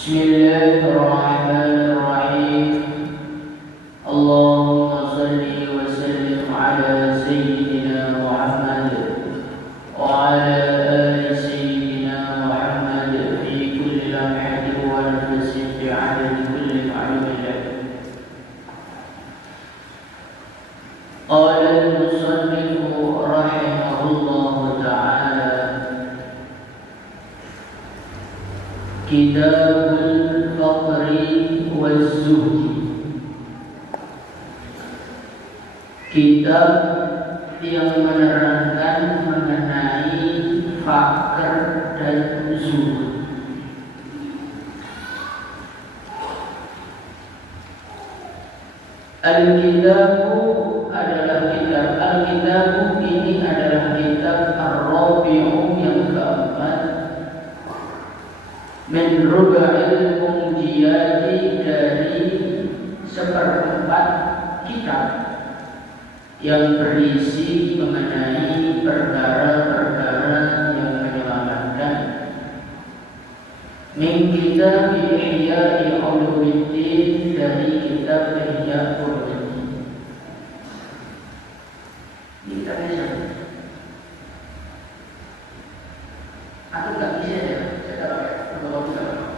Bismillahirrahmanirrahim. Allahumma salli wa sallim ala sayyidina Muhammad wa ala ali sayyidina Muhammad fi kulli lamhatin wa nafsin fi adadi kulli ma'lumin. Qala al-musannif rahimahullahu ta'ala, Kitabul Faqri waz-Zuhdi. Kitab yang menerangkan mengenai fakir dan zuhud. Al-Kitabu adalah kitab. Al-Kitabu ini adalah kitab Ar-Rabi'u yang keempat min ruba'il mumjiyati, dari seperempat kitab yang berisi mengenai perkara-perkara yang menyelamatkan. Min kitab Ihya Ulumuddin, dari kitab Ihya Ulumuddin. Ini kitabnya siapa? Atau nggak bisa ya? Saya tahu ya. Kalau bisa.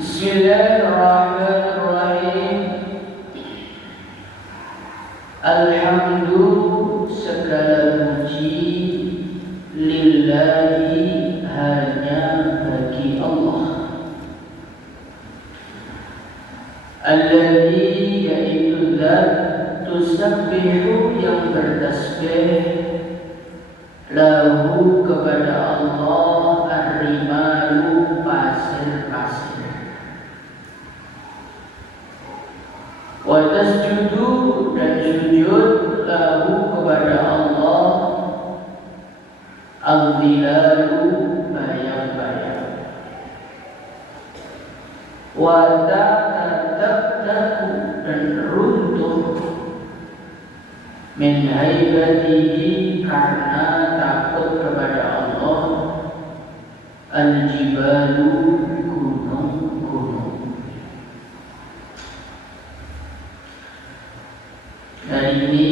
Bismillahirrahmanirrahim. Alhamdu, segala puji, lillahi, hanya bagi Allah. Alladzi, yaitu zat, tusabbihu, yang bertasbih, lahu, kepada Allah, ar-rimalu, pasir-pasir. Wa tasjudu, dan sujud, lahu, kepada Allah, al-dhilalu, bayang-bayang. Wa ta'taqtaku, dan runtuh, min haibatihi, karena takut kepada Allah, al-jibalu, gunung-gunung. Hari ini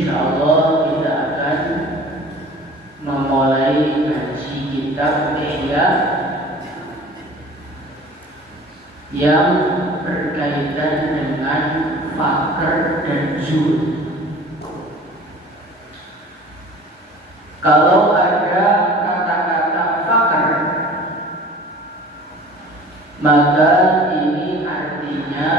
insyaallah kita akan memulai ngaji kitab Ihya yang berkaitan dengan fakir dan zuhud. Kalau ada kata-kata fakir, maka ini artinya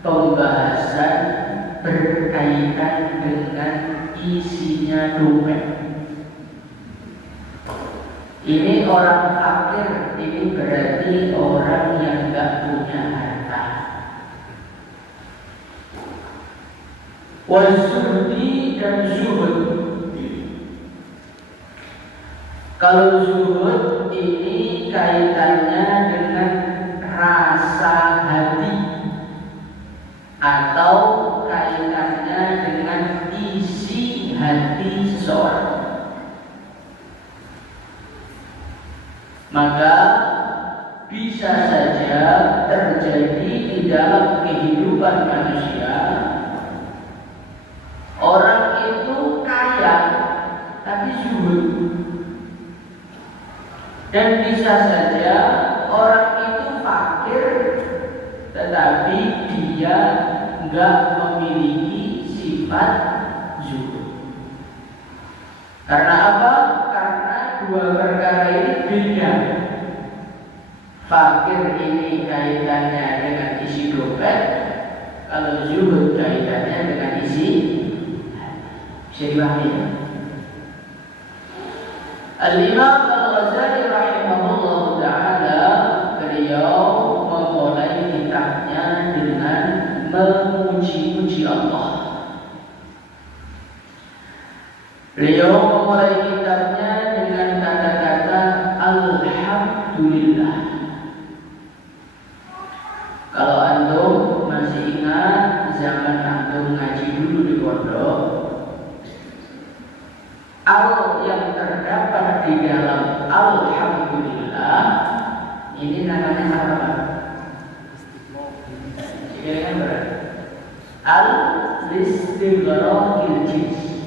pembahasan berkaitan dengan isinya dompet. Ini orang fakir, ini berarti orang yang gak punya harta. Waz-zuhdi, dan zuhud. Kalau zuhud ini kaitannya dengan rasa hati atau kaitannya dengan isi hati seseorang. Maka bisa saja terjadi di dalam kehidupan manusia, orang itu kaya tapi zuhud, dan bisa saja orang itu fakir tetapi dia enggak memiliki sifat zuhud. Karena apa? Karena dua perkara ini beda. Fakir ini kaitannya dengan isi dompet, kalau zuhud kaitannya dengan isi hati. Bisa dipahami ya? Al-Imam Al-Ghazali rahimahullah ta'ala, beliau memulai kitabnya dengan memuji-muji Allah. Beliau memulai kitabnya dengan kata-kata Alhamdulillah. Kalau antum masih ingat zaman antum ngaji dulu di pondok al yang terdapat di dalam alhamdulillah ini namanya apa? Jika berat al-istighraqil jins.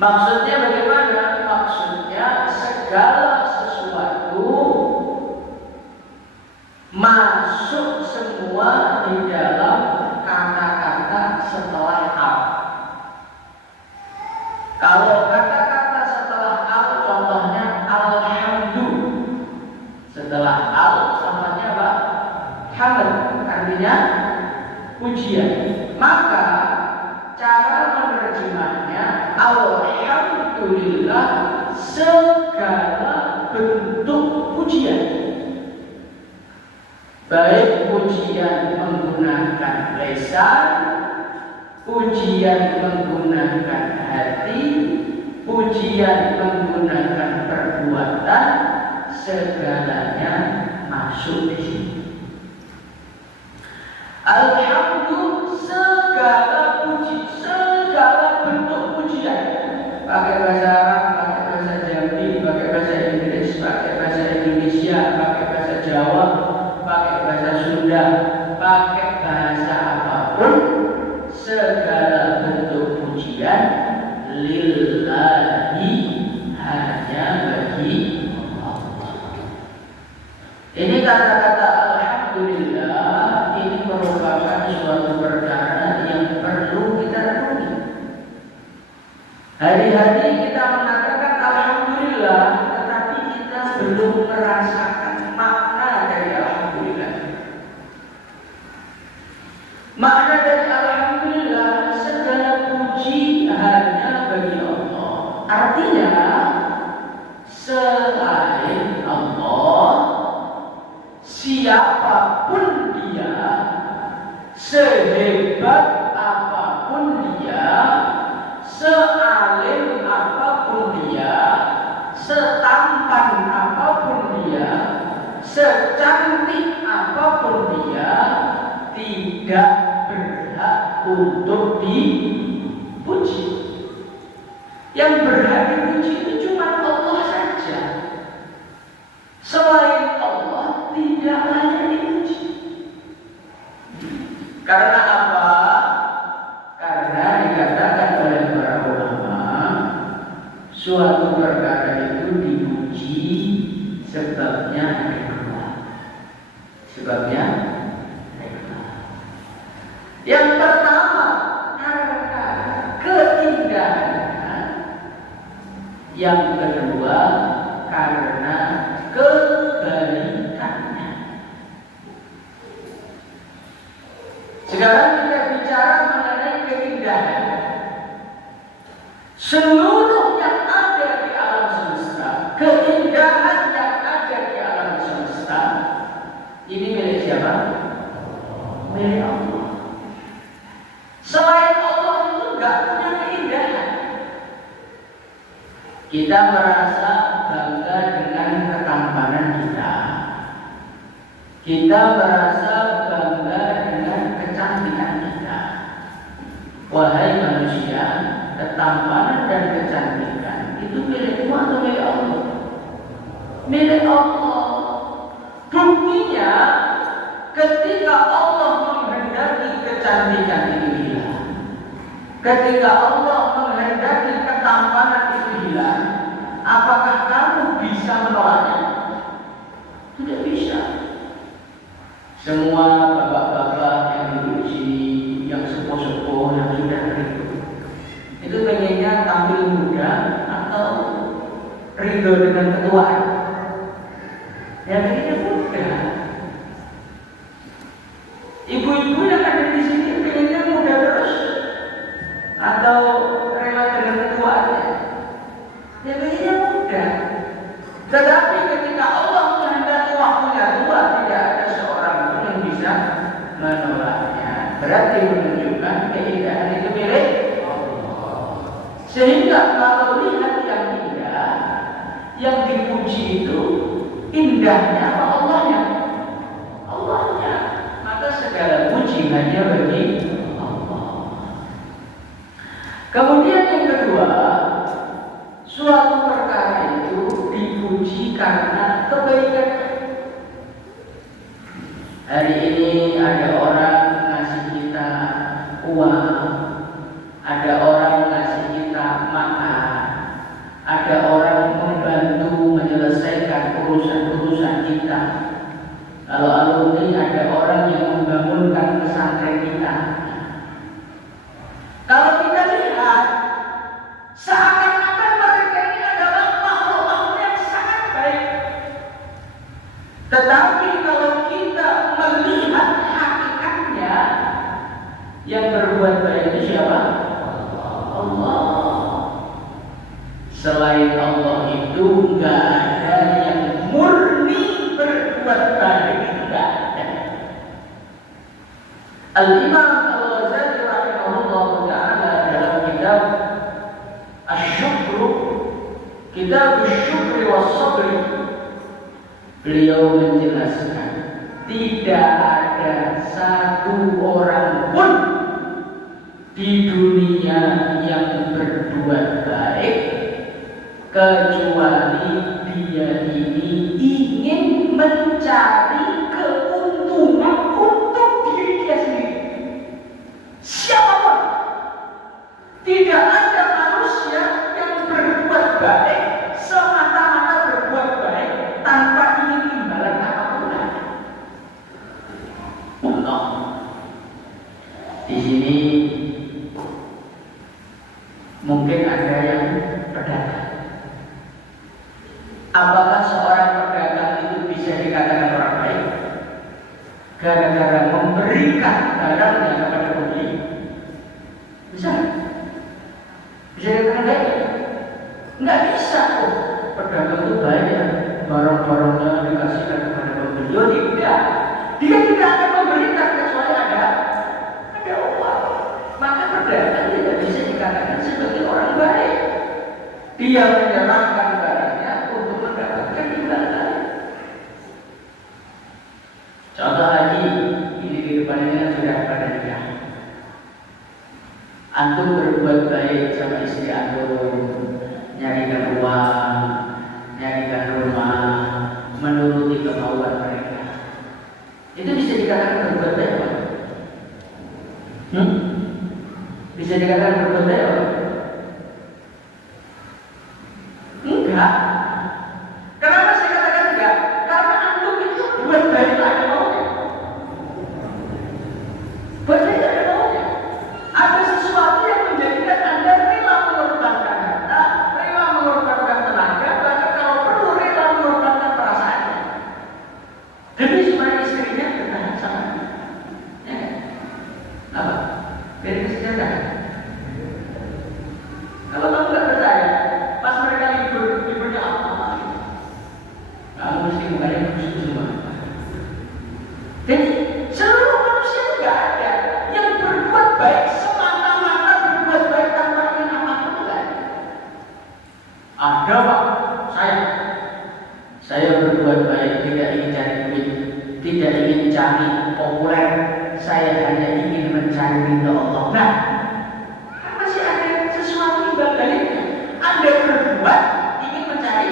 Maksudnya bagaimana? Maksudnya segala sesuatu masuk semua di dalam kata-kata setelah al. Kalau kata-kata setelah al contohnya alhamdu. Setelah al contohnya apa? Hamd, artinya pujian. Maka cara menerjemahnya alhamdulillah segala bentuk pujian. Baik pujian menggunakan lisan, pujian menggunakan hati, pujian menggunakan perbuatan, segalanya masuk di sini. Alhamdulillah segala puji, segala bentuk pujian. Pakai bahasa Arab, pakai bahasa Jambi, pakai bahasa Inggris, pakai bahasa Indonesia, pakai bahasa Jawa, pakai bahasa Sunda, pakai bahasa apapun, segala bentuk pujian lillahi, hanya bagi Allah. Ini kata-kata alhamdulillah ini merupakan suatu perkara yang perlu kita renungi. Hari-hari kita mengatakan alhamdulillah, tetapi kita belum merasakan makna dari alhamdulillah. Makna dari alhamdulillah, segala puji hanya bagi Allah. Artinya selain Allah, siapapun dia, sehebat apapun dia, sealim apapun dia, setampan apapun dia, secantik apapun dia, tidak berhak untuk dipuji. Yang berhak dipuji itu cuma Allah saja. Selain Allah tidak layak dipuji. Karena apa? Karena dikatakan oleh para ulama, suatu perkara itu dipuji sebabnya hikmah. Sebabnya hikmah. Yang pertama karena keindahannya, yang kedua karena kebaikannya. Sekarang kita bicara mengenai keindahan. Seluruh yang ada di alam semesta, keindahan yang ada di alam semesta, ini milik siapa? Milik Allah. Selain Allah itu enggak punya keindahan. Kita merasa bangga dengan ketampanan kita. Kita merasa bangga dengan kecantikan kita. Wahai manusia, ketampanan dan kecantikan itu milikmu atau milik Allah? Milik Allah. Buktinya ketika Allah menghendaki kecantikan itu hilang, ketika Allah menghendaki ketampanan itu hilang, apakah kamu bisa menolaknya? Tidak bisa. Semua bapak-bapak yang duduk sini, yang sepuh-sepuh, yang sudah ridho, itu pengennya tampil muda atau ridho dengan ketuaan? Ya pengennya muda. Ibu-ibu yang ada di sini pengennya muda terus atau rela dengan ketuaannya? Ya pengennya muda. Tetapi ketika Allah menghendaki waktunya tua, tidak ada seorang pun yang bisa menolaknya. Berarti menunjukkan keindahan itu milik Allah. Sehingga kalau lihat yang indah, yang dipuji itu indahnya apa Allahnya? Allahnya. Maka segala puji hanya bagi Allah. Kemudian yang kedua, Yang berbuat baik itu siapa? Allah. Selain Allah itu nggak ada yang murni berbuat baik, nggak ada. Al-Imam Al-Ghazali rahimahullah ta'ala dalam kitab Asy-Syukru, kitab Asy-Syukri was-Sabri, beliau menjelaskan tidak ada satu orang pun di dunia yang berbuat baik kecuali dia ini ingin mencari keuntungan untuk diri dia sendiri. Siapapun, tidak ada manusia yang berbuat baik semata-mata berbuat baik tanpa ingin imbalan apapun. Contoh, di sini mungkin ada yang pedagang. Apakah seorang pedagang itu bisa dikatakan orang baik gara-gara memberikan barangnya kepada pembeli? Bisa? Bisa dikatakan baik? Nggak bisa. Oh, pedagang itu baik ya, barang-barangnya dikasihkan kepada pembeli. Oh tidak, dia tidak akan memberikan kecuali ada uang. Maka pedagang tidak bisa dikatakan sebagai orang baik. Dia menyerahkan barangnya untuk mendapatkan imbalan. Contoh lagi, ini di depan ini kan sudah pada nikah. Antum berbuat baik sama istri antum, nyarikan uang, nyarikan rumah, menuruti kemauan mereka. Itu bisa dikatakan berbuat baik, Pak? Bisa dikatakan berbuat baik, Pak? Enggak. Kenapa saya katakan enggak? Karena antum itu buat baik ada maunya. Buat baik ada maunya. Ada sesuatu yang menjadikan Anda rela mengorbankan harta, rela mengorbankan tenaga, bahkan kalau perlu rela mengorbankan perasaannya demi supaya istrinya bertahan sama dia. Ya. Apa? Biar kesejahteraan. Kalau kamu nggak percaya, pas mereka liburnya apa? Kamu mesti mukanya khusus semua. Jadi seluruh manusia nggak ada yang berbuat baik semata-mata berbuat baik tanpa ingin apapun, nggak ada. Ada, Pak. Saya berbuat baik tidak ingin cari duit, tidak ingin cari populer, saya hanya ingin mencari ridho Allah. Nah, masih ada sesuatu yang baliknya. Anda berbuat ingin mencari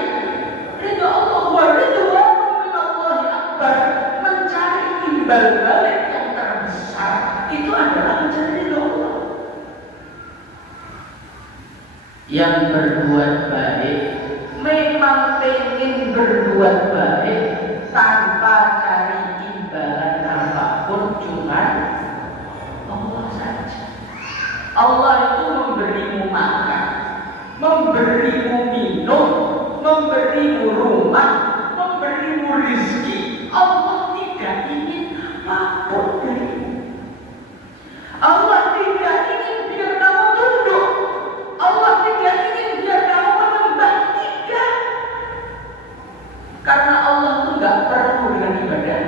ridho Allah, wa ridwanun minallahi akbar. Mencari imbal balik yang terbesar itu adalah mencari ridho Allah. Yang berbuat baik memang ingin berbuat baik tanpa cari imbalan apapun, cuma Allah saja. Allah itu memberimu makan, memberimu minum, memberimu rumah, memberimu rezeki. Allah tidak ingin apapun darimu. Allah tidak ingin biar kamu tunduk. Allah tidak ingin biar kamu menyembah. Tidak. Karena Allah itu nggak perlu dengan ibadah.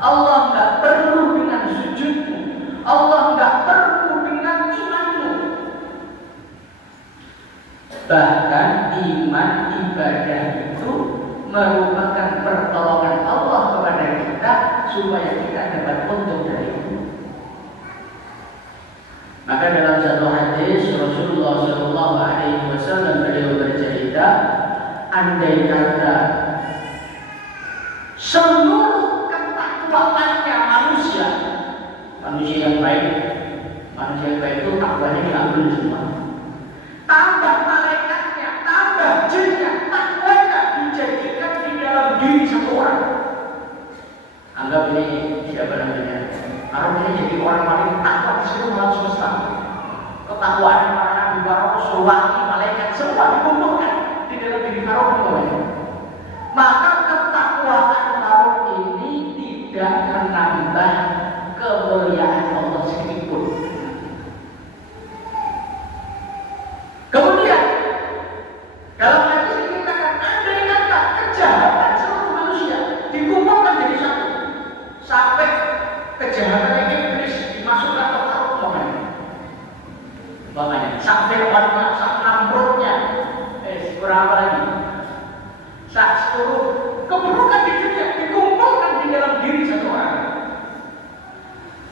Allah nggak perlu dengan sujudmu. Allah nggak perlu dengan imanmu. Bahkan iman ibadah itu merupakan pertolongan Allah kepada kita supaya kita dapat untung dari itu. Maka dalam satu hadis Rasulullah SAW beliau bercerita, andai kata seluruh ketakwaannya manusia yang baik itu takwanya diambil semua. Tambah malaikatnya, tambah jinnya, takwanya dijadikan di dalam diri satu orang. Anggap ini siapa namanya? Arab ini jadi orang paling takwa di seluruh alam semesta. Ketakwaan para nabi, para rasul, wali, malaikat semua dikumpulkan di dalam diri Harun itu. Maka ketakwaan Harun ini tidak menambah kemuliaan Allah sedikitpun.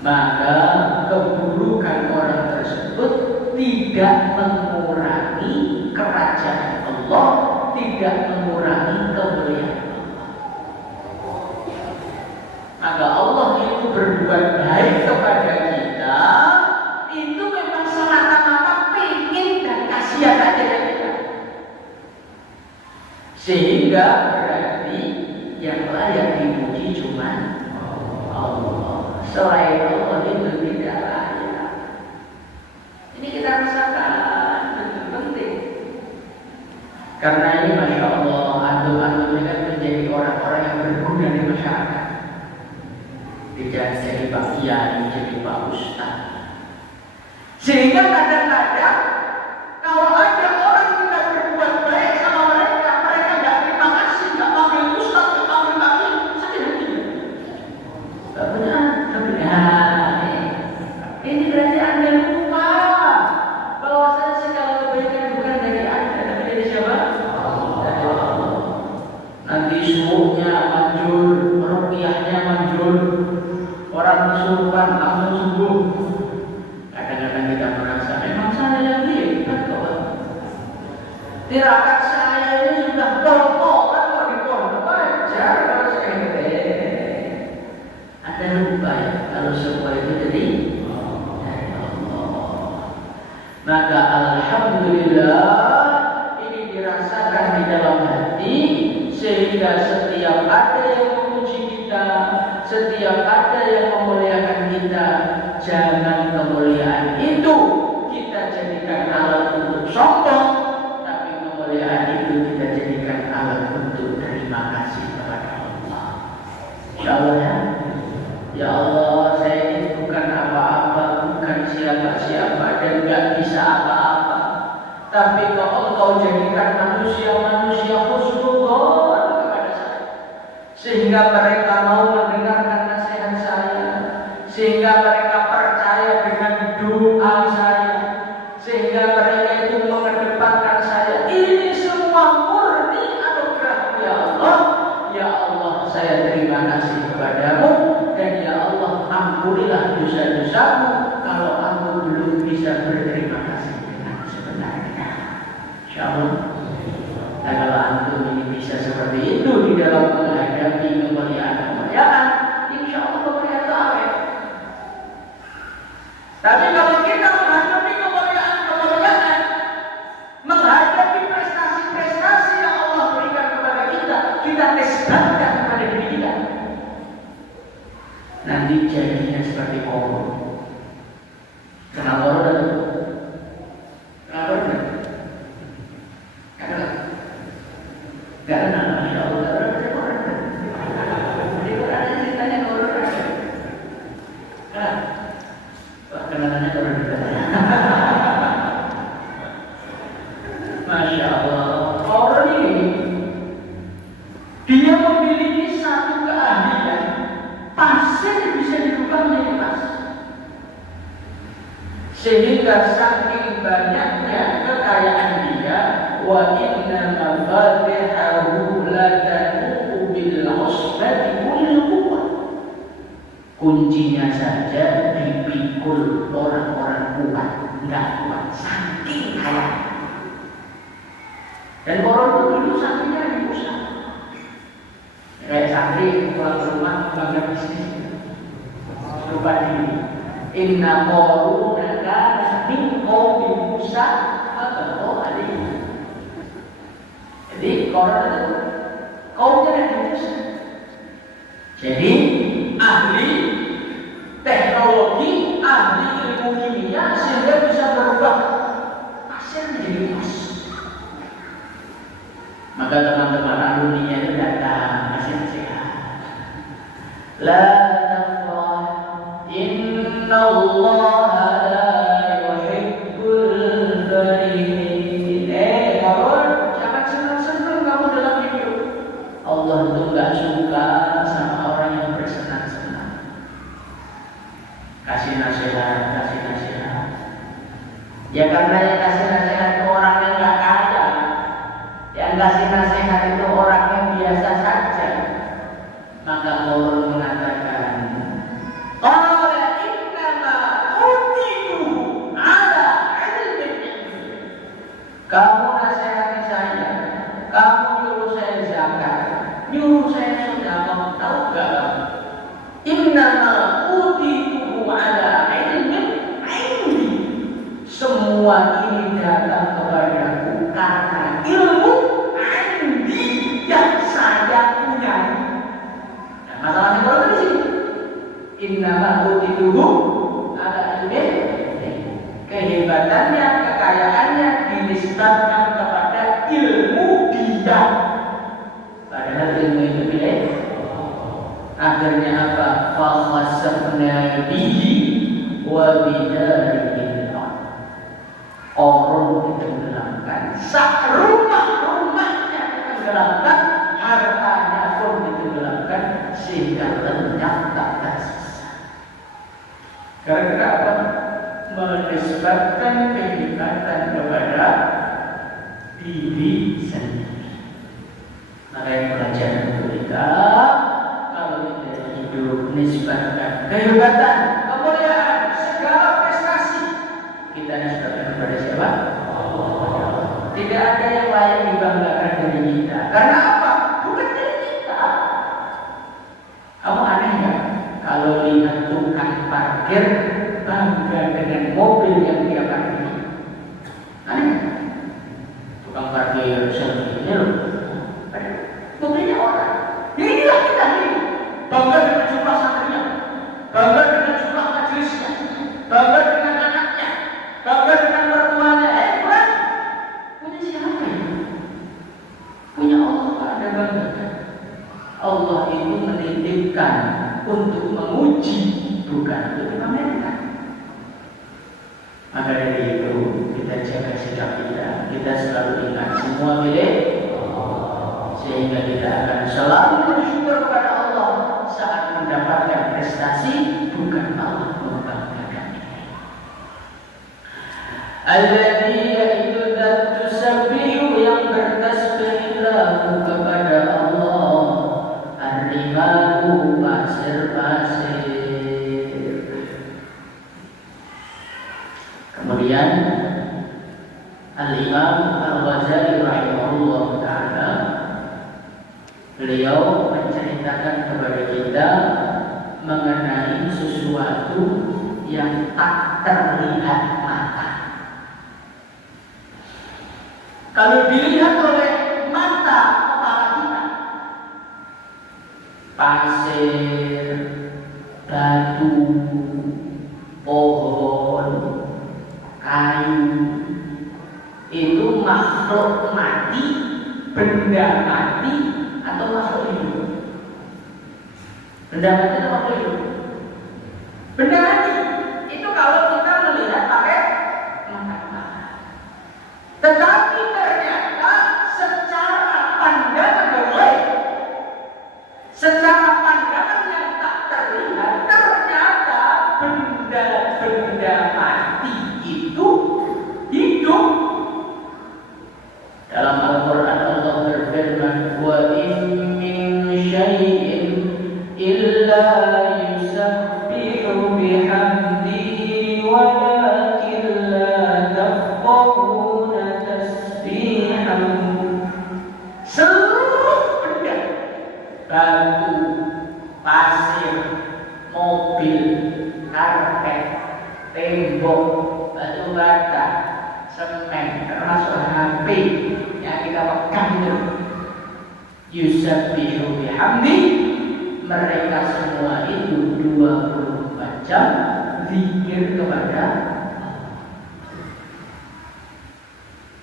maka keburukan orang tersebut tidak mengurangi kerajaan Allah, tidak mengurangi kemuliaan Allah. Maka Allah itu berbuat baik kepada kita itu memang semata-mata pengen dan kasihan aja dari kita, sehingga berarti yang layak dipuji cuma Allah. Selain Allah itu tidak layak. Ini kita rasakan betul penting. Karena ini Masya Allah, antum-antum ini kan menjadi orang-orang yang berguna di masyarakat. Tidak jadi Pak Kiai, jadi Pak Ustaz. Sehingga kadang-kadang kalau ada orang kita berbuat baik sama mereka, mereka nggak terima kasih, nggak panggil Ustaz, nggak panggil Pak Kiai, sakit hati. Nggak benar. Ini berarti Anda lupa bahwa segala kebaikan bukan dari Anda, tapi dari siapa? Dari Allah. Nanti suhunya manjur, rupiahnya manjur, orang kesurupan langsung sembuh. Kadang-kadang kita merasa memang saya yang hebat kawan. Tirakat saya ini sudah tol-tolan kok di pondok wajar kalau saya hebat. Ada lupa ya kalau semua itu dari Allah. Maka alhamdulillah ini dirasakan di dalam hati, sehingga setiap ada yang memuji kita, setiap ada yang memuliakan kita, jangan kemuliaan itu kita jadikan alat untuk sombong, tapi kemuliaan itu kita jadikan alat untuk terima kasih kepada Allah. Insyaallah ya. Ya Allah, saya ini bukan apa-apa, bukan siapa-siapa dan gak bisa apa-apa. Tapi kalau Engkau jadikan manusia-manusia husnudzon kepada saya, sehingga mereka mau mendengarkan nasihat saya, sehingga mereka percaya dengan doa saya, sehingga mereka itu mengedepankan saya. Ini semua murni anugerah ya Allah. Ya Allah, saya terima kasih kepadamu. Dan ya Allah, ampunilah dosa-dosaku kalau aku belum bisa berterima kasih dengan sebenarnya. Insyaallah. Dan kalau antum ini bisa seperti itu di dalam menghadapi kemuliaan-kemuliaan, insya Allah kemuliaan itu apa? Tapi kalau kita menghadapi kemuliaan-kemuliaan, menghadapi prestasi-prestasi yang Allah berikan kepada kita, kita nisbatkan kepada diri kita, nanti jadinya seperti korun. Kenapa korun ada? Kenapa korun? Gak kenal, Masya Allah. Gak ada korun. Di Quran ada ceritanya korun ada. Wah, kenalannya korun juga. Masya Allah. Korun ini dia memiliki satu keahlian. Pasir bisa dibuka menjadi emas, sehingga saking banyaknya kekayaan dia, wa inna mafatihahu latanu bil usbati ulil quwwah. Kuncinya saja dipikul orang-orang kuat, nggak kuat, saking kaya. Dan orang itu dulu sampingnya di pusat. Kayak santri pulang ke rumah bangga bisnis, lupa diri. Inna qaruna kana min qaumi Musa fabagha alaihi. Jadi Qarun itu kaumnya dari Musa. Jadi ahli teknologi, ahli ilmu kimia, sehingga bisa berubah pasir menjadi emas. Maka teman-teman alumninya itu datang kasih nasihat. La tafrah, inna Allah la yuhibbul farihin. Qarun, jangan senang-senang kamu dalam hidup. Allah itu gak suka sama orang yang bersenang-senang. Kasih nasihat, kasih nasihat. Ya karena yang kasih nasihat itu orang yang gak kaya, yang kasih nasihat itu orang yang biasa saja. Maka Allah mengatakan, qala utituhu ala ilmin. Kehebatannya, kekayaannya dinisbatkan kepada ilmu dia. Padahal ilmu itu milik. Akhirnya apa? Fa khasafna bihi wa bidarihi. Orang ditenggelamkan, sak rumahnya ditenggelamkan, hartanya pun ditenggelamkan, sehingga lenyap tak tersisa. Karena apa? Menisbatkan kehebatan kepada diri sendiri. Makanya pelajaran kita, kalau kita hidup nisbatkan kehebatan, kemuliaan, segala prestasi, kita nisbatkan kepada siapa? Allah. Tidak ada yang lain dibanggakan dari kita. Karena apa? Bukan dari kita. Kamu aneh nggak? Kalau lihat tukang parkir bangga dengan mobil yang dia parkir. Aneh? Tukang parkir ini loh. Mobilnya orang. Ya inilah kita ini. Bangga dengan jumlah santrinya, bangga dengan jumlah majelisnya, bangga dengan anaknya, bangga dengan mertuanya. Bukan? Punya siapa ya? Punya Allah. Ada bangga. Allah itu menitipkan untuk menguji, bukan untuk dipamerkan. Maka dari itu kita jaga sikap kita selalu ingat semua milik Allah, sehingga kita akan selalu bersyukur kepada Allah saat mendapatkan prestasi, bukan Allah membanggakan diri. Alladzi yaitu dzat tusabbihu yang bertasbih lahu kepada Allah, ar-rimahu pasir-pasir. Kemudian Al-Imam Al-Ghazali rahimahullah ta'ala, beliau menceritakan kepada kita mengenai sesuatu yang tak terlihat mata. Kalau dilihat oleh mata kepala kita, pasir, batu, pohon, kayu, itu makhluk mati, benda mati, atau makhluk hidup? Benda mati atau makhluk hidup? Benda mati. Itu kalau kita melihat pakai mata. Tetapi ternyata secara pandangan boleh, secara pandangan yang tak terlihat, ternyata benda-benda mati itu hidup. Dalam Al-Quran Allah berfirman, wa in min syai'in illa yusabbihu bihamdihi walakin la tafqahuna tasbihahum. Seluruh benda, batu, pasir, mobil, karpet, tembok, batu bata, semen, termasuk HP yang kita pegang itu, yusabbihu bihamdi, mereka semua itu 24 jam zikir kepada Allah.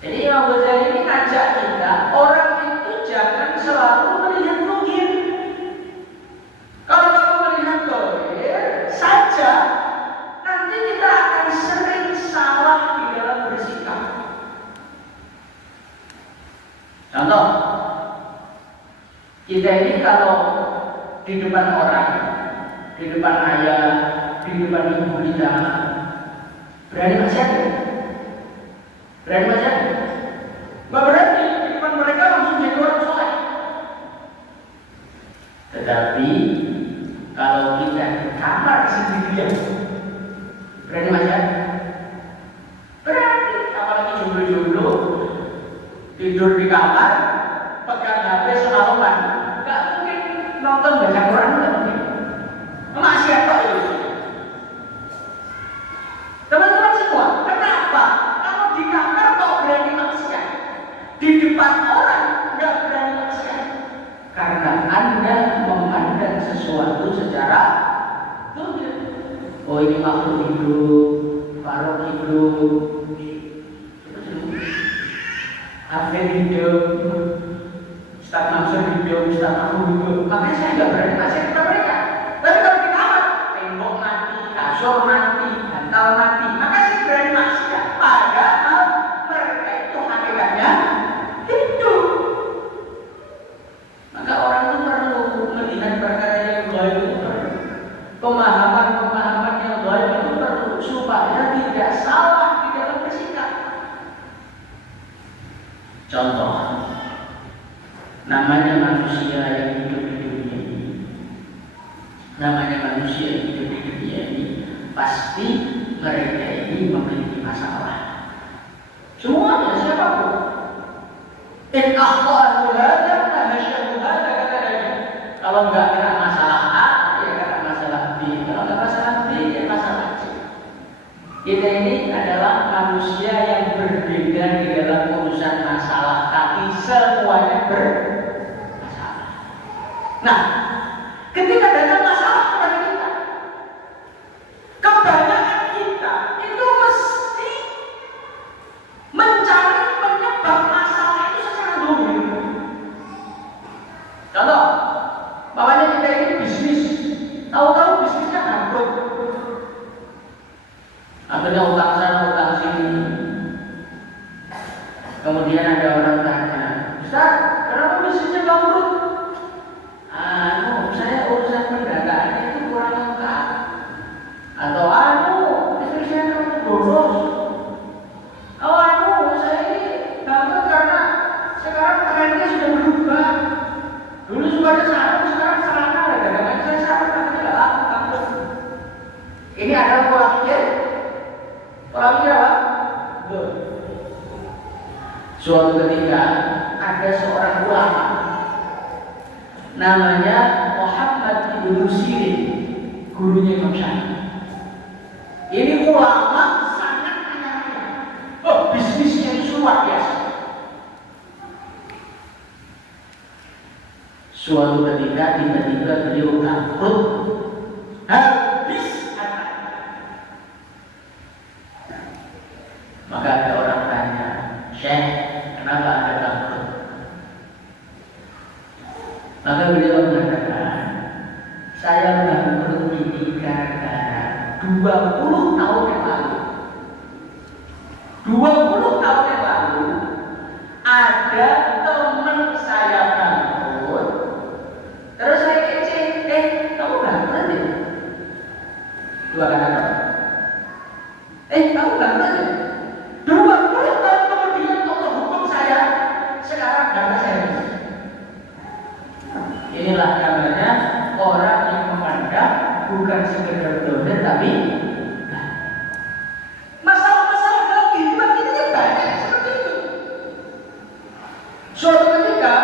Jadi Imam Ghazali ini ngajak kita, orang itu jangan selalu melihat zahir. Kalau kamu melihat zahir saja, nanti kita akan sering salah di dalam bersikap. Contoh, kita ini kalau di depan orang, di depan ayah, di depan ibu kita, berani maksiat? Berani maksiat? Nggak berani. Di depan mereka langsung jadi orang soleh. Tetapi kalau kita di kamar sendirian, berani maksiat? Berani. Apalagi jomblo-jomblo tidur di kamar, pegang HP semalaman, nggak mungkin nonton baca Quran, nggak mungkin. Maksiat kok itu. Teman-teman semua, kenapa? Kalau di kamar kok berani maksiat, di depan orang nggak berani maksiat? Karena Anda memandang sesuatu secara zahir. Oh makhluk hidup, Faruk hidup, Afid hidup, Ustaz Mansur hidup, Ustaz Mahmud hidup. Makanya saya nggak berani nasihat kepada mereka. Tapi kalau kita tembok mati, kasur mati, bantal mati, maka saya berani maksiat. Padahal mereka itu hakikatnya hidup. Maka orang itu perlu melihat perkara yang gaib itu perlu. Pemahaman yang gaib itu perlu supaya tidak salah di dalam bersikap. Contoh, namanya manusia yang hidup di dunia ini, pasti mereka ini memiliki masalah. Semuanya, siapapun. Kalau nggak kena masalah A, ya kena masalah B. Kalau nggak masalah B, ya masalah C. Kita ini adalah manusia yang berbeda di dalam urusan masalah, tapi semuanya bermasalah. Nah, ketika datang masalah kepada kita, kebanyakan kita itu mesti mencari penyebab masalah itu secara dulu. Contoh, bapaknya kita ini bisnis, tahu-tahu bisnisnya bangkrut. Akhirnya utang sana, utang sini. Kemudian ada orang tanya, Ustaz, kenapa bisnisnya bangkrut? Saya urusan pendataannya itu kurang lengkap. Atau istri saya terlalu boros. Saya ini bangkrut karena sekarang trennya sudah berubah. Dulu suaranya sarung, sekarang celana. Dagangan saya sarung, tapi tidak laku bangkrut. Ini adalah pola pikir. Pola pikir apa? Suatu ketika ada seorang ulama namanya Muhammad Ibnu Sirin, gurunya Imam Syafi'i. Ini ulama sangat kaya. Bisnisnya itu luar biasa. Suatu ketika tiba-tiba beliau bangkrut, habis harta. Maka ada orang tanya, Syekh, kenapa Anda bangkrut? Maka beliau mengatakan, saya bangkrut ini gara-gara 20 tahun yang lalu. 20 tahun yang lalu ada teman saya bangkrut. Terus saya kece, kamu bangkrut ya? Dua kata. Kamu bangkrut ya? 20 tahun kemudian Allah hukum saya, sekarang dana saya. Inilah namanya orang yang memandang bukan sekedar dohir tapi masalah-masalah dalam kehidupan kita banyak seperti itu. Suatu ketika,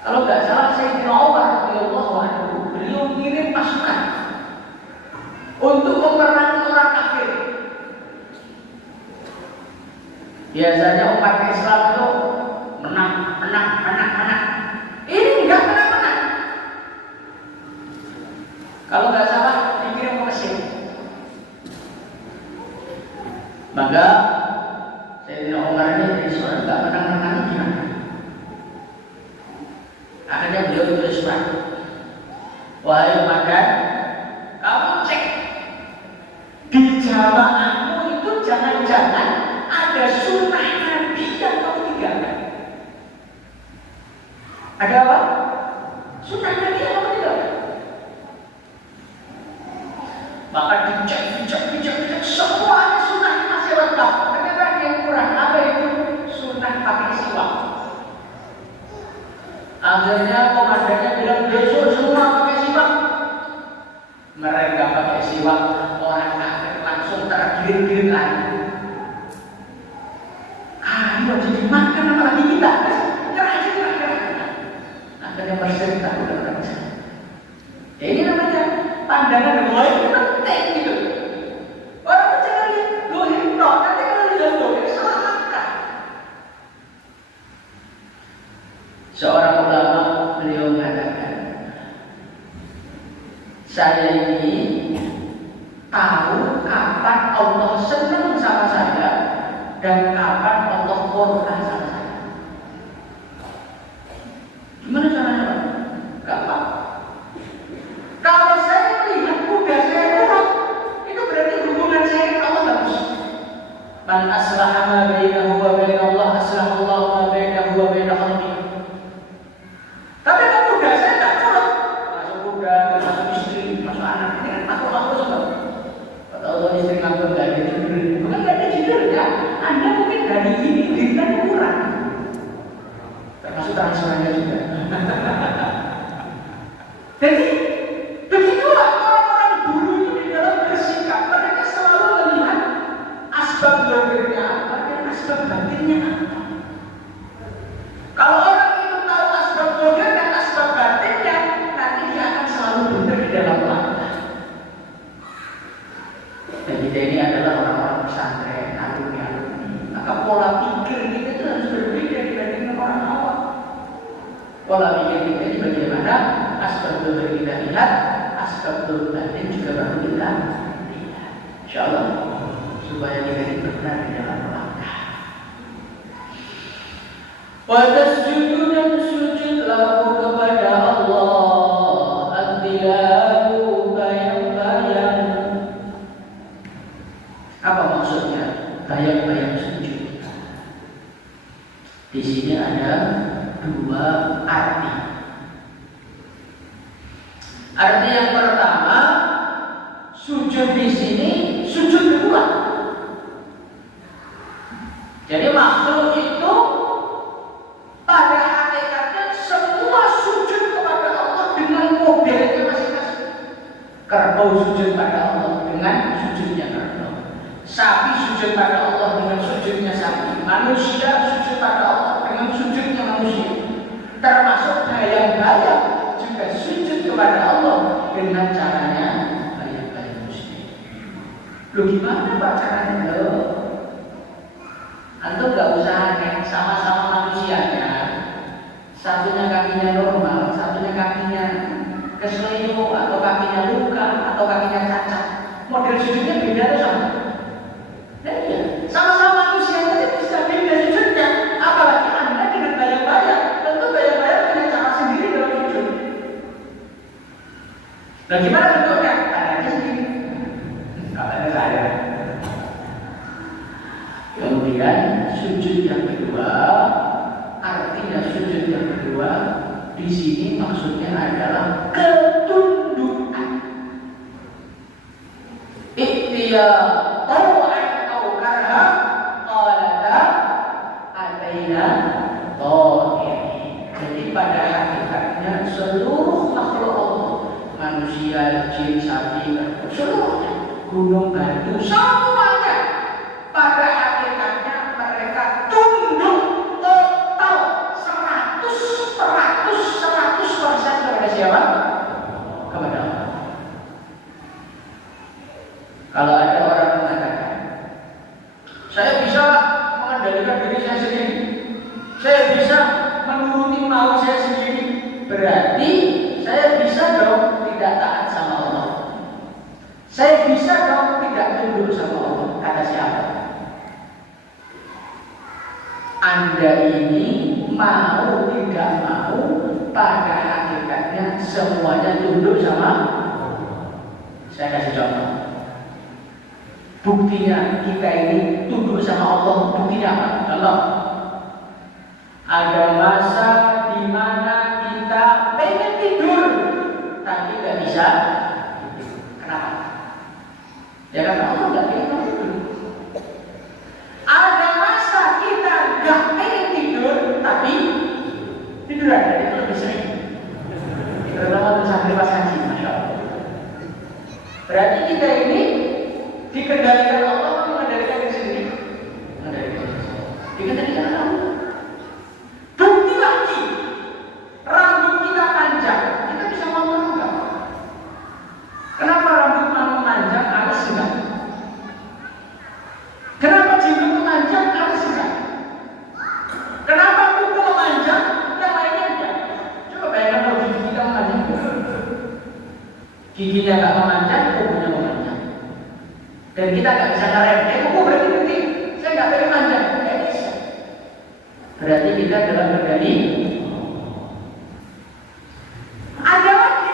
kalau nggak salah Sayyidina Umar radhiyallahu anhu, beliau mengirim pasukan untuk memerangi orang kafir. Biasanya umat Islam itu menang. Ini enggak menang. Kalau nggak salah dikirim ke Mesir. Maka Sayyidina Umar ini dari seorang nggak menang gimana? Akhirnya beliau tulis surat. Wahai umatku, kamu cek di jamaahmu itu jangan-jangan ada sunnah Nabi yang kamu tinggalkan. Ada apa? Sunnah Nabi yang kamu tinggalkan. Maka dicek, semuanya sunnahnya masih lengkap. Ternyata ada yang kurang. Apa itu? Sunnah pakai siwak. Akhirnya komandannya bilang besok semua pakai siwak. Mereka pakai siwak, orang kafir langsung tergiring-giring lagi. Ayo jadi makan apa lagi kita? Kerah. Akhirnya Mesir tak udah bisa. Ya ini namanya pandangan dohir itu penting gitu. Orang jangan lihat dohir toh, nanti kalau lihat dohir salah langkah. Seorang ulama beliau mengatakan, saya ini tahu kapan Allah senang sama saya dan kapan Allah murka sama saya. Gimana caranya, Pak? Gampang. Kalau saya melihat kuda saya nurut, itu berarti hubungan saya dengan Allah bagus. Man aslaha ma bainahu wa bain Allah, aslaha Allah ma bainahu wa bain khalqihi. Tapi kalau kuda saya tidak nurut, masuk kuda, masuk istri, masuk anak, ini kan masuk Allah semua. Kata Allah istri ngambek nggak ada tidur, bukan nggak ada tidur ya. Anda mungkin dari ini dirinya kurang, termasuk transferannya juga. Jadi begitulah orang-orang dulu itu di dalam bersikap, mereka selalu melihat asbab zahirnya apa dan asbab batinnya apa. Kalau orang itu tahu asbab zahir dan asbab batinnya, nanti dia akan selalu benar di dalam langkah. Dan kita ini adalah orang-orang pesantren, alumni. Maka pola pikir kita itu harus berbeda dibandingkan orang awam. Pola pikir kita ini bagaimana? Asbab zahir kita lihat, asbab batin juga baru kita lihat. Insyaallah supaya kita ini benar di dalam langkah. Wa tasjudu dan sujud lahu kepada Allah, ad-dilalu bayang-bayang. Apa maksudnya bayang-bayang sujud? Di sini ada dua arti. Arti yang pertama, sujud di sini sujud kedua. Jadi makhluk itu pada hakikatnya semua sujud kepada Allah dengan modelnya masing-masing. Kerbau sujud pada Allah dengan sujudnya kerbau. Sapi sujud pada Allah dengan sujudnya sapi. Manusia sujud pada Allah dengan sujudnya manusia. Termasuk bayang-bayang juga sujud kepada Allah dengan caranya bayang-bayang muslim. Lu gimana Pak caranya? Lo antum gak usah aneh, sama-sama manusianya. Satunya kakinya normal, satunya kakinya keselio, atau kakinya luka, atau kakinya cacat. Model sujudnya beda atau sama? Ya, sama-sama manusia itu bisa beda sujudnya. Apalagi Anda dengan bayang-bayang, tentu bayang-bayang punya cara sendiri dalam sujud. Nah gimana bentuknya? Ada aja sendiri. Kalau ada saya. Kemudian sujud yang kedua, artinya sujud yang kedua di sini maksudnya adalah ketundukan. Ikhtiya taw'an atau karha qalata ataina ta'in. Jadi pada hakikatnya seluruh makhluk Allah, manusia, jin, sapi, seluruhnya, gunung, batu, semuanya pada hakikatnya mereka tunduk total 100% kepada siapa? Kepada Allah. Kalau ada orang mengatakan, saya bisa mengendalikan diri saya sendiri, saya bisa menuruti mau saya sendiri, berarti saya bisa dong tidak taat sama Allah. Saya bisa dong tidak tunduk sama Allah. Kata siapa? Anda ini mau tidak mau pada hakikatnya semuanya tunduk sama. Saya kasih contoh. Buktinya kita ini tunduk sama Allah. Buktinya apa? Contoh. Ada masa di mana kita pengen tidur tapi nggak bisa. Kenapa? Ya karena Allah nggak pengen tidur. Ada masa kita nggak pengen tidur tapi tiduran, dan itu lebih sering. Terutama untuk santri pas haji, masya Allah. Berarti kita ini dikendalikan Allah atau mengendalikan diri sendiri? Mengendalikan diri sendiri. Dikendalikan Allah. Bukti lagi, rambut kita panjang, kita bisa ngomong enggak? Kenapa rambut kamu panjang, alis enggak? Kenapa jenggot panjang, alis enggak? Kenapa kuku memanjang, yang lainnya enggak? Coba bayangkan kalau gigi kita memanjang. Giginya enggak memanjang, kukunya memanjang. Dan kita nggak bisa ngerem. Kok berhenti? Saya nggak pengen manjat. Nggak bisa. Berarti kita dalam kendali. Ada lagi.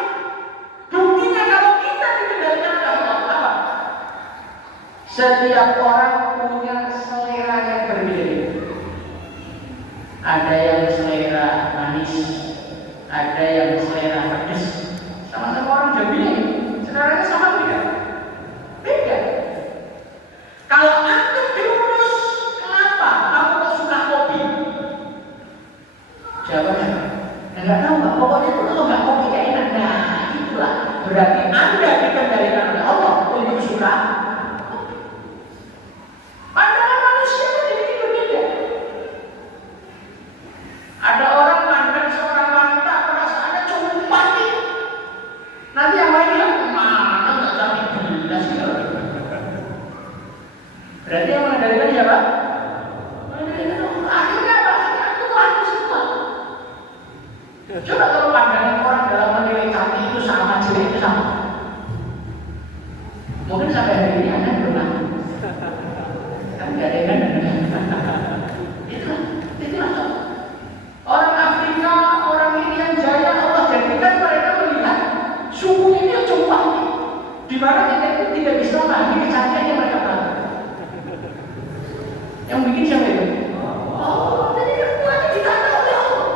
Buktinya kalau kita dikendalikan oleh Allah apa? Setiap orang punya selera yang berbeda. Ada yang selera manis, ada yang selera pedas. Sama-sama orang Jambi ini, seleranya sama tidak? Beda. Kalau antum diurus, kenapa kamu kok suka kopi? Jawabannya, nggak tahu Pak. Pokoknya itu kalau nggak kopi kayak enak. Nah, itulah berarti Anda dikendalikan oleh Allah untuk suka. Pandangan manusia kan jadi berbeda. Ada orang pandang seorang wanita perasaannya cukup mati. Nanti yang lain bilang mana nggak sampai jelas gitu. Berarti yang mengendalikan siapa? Mengendalikan Allah. Akhirnya apa? Itu Tuhan semua. Coba kalau pandangan orang dalam menilai cantik itu sama, jelek itu sama. Mungkin sampai hari ini Anda belum. Kan nggak ada yang itulah. Orang Afrika, orang ini yang jaya Allah jadikan mereka melihat suku ini yang cukup di mana kita itu tidak bisa memahami kecantikannya mereka banget. Yang bikin siapa itu? Oh, jadi semuanya ditata oleh Allah.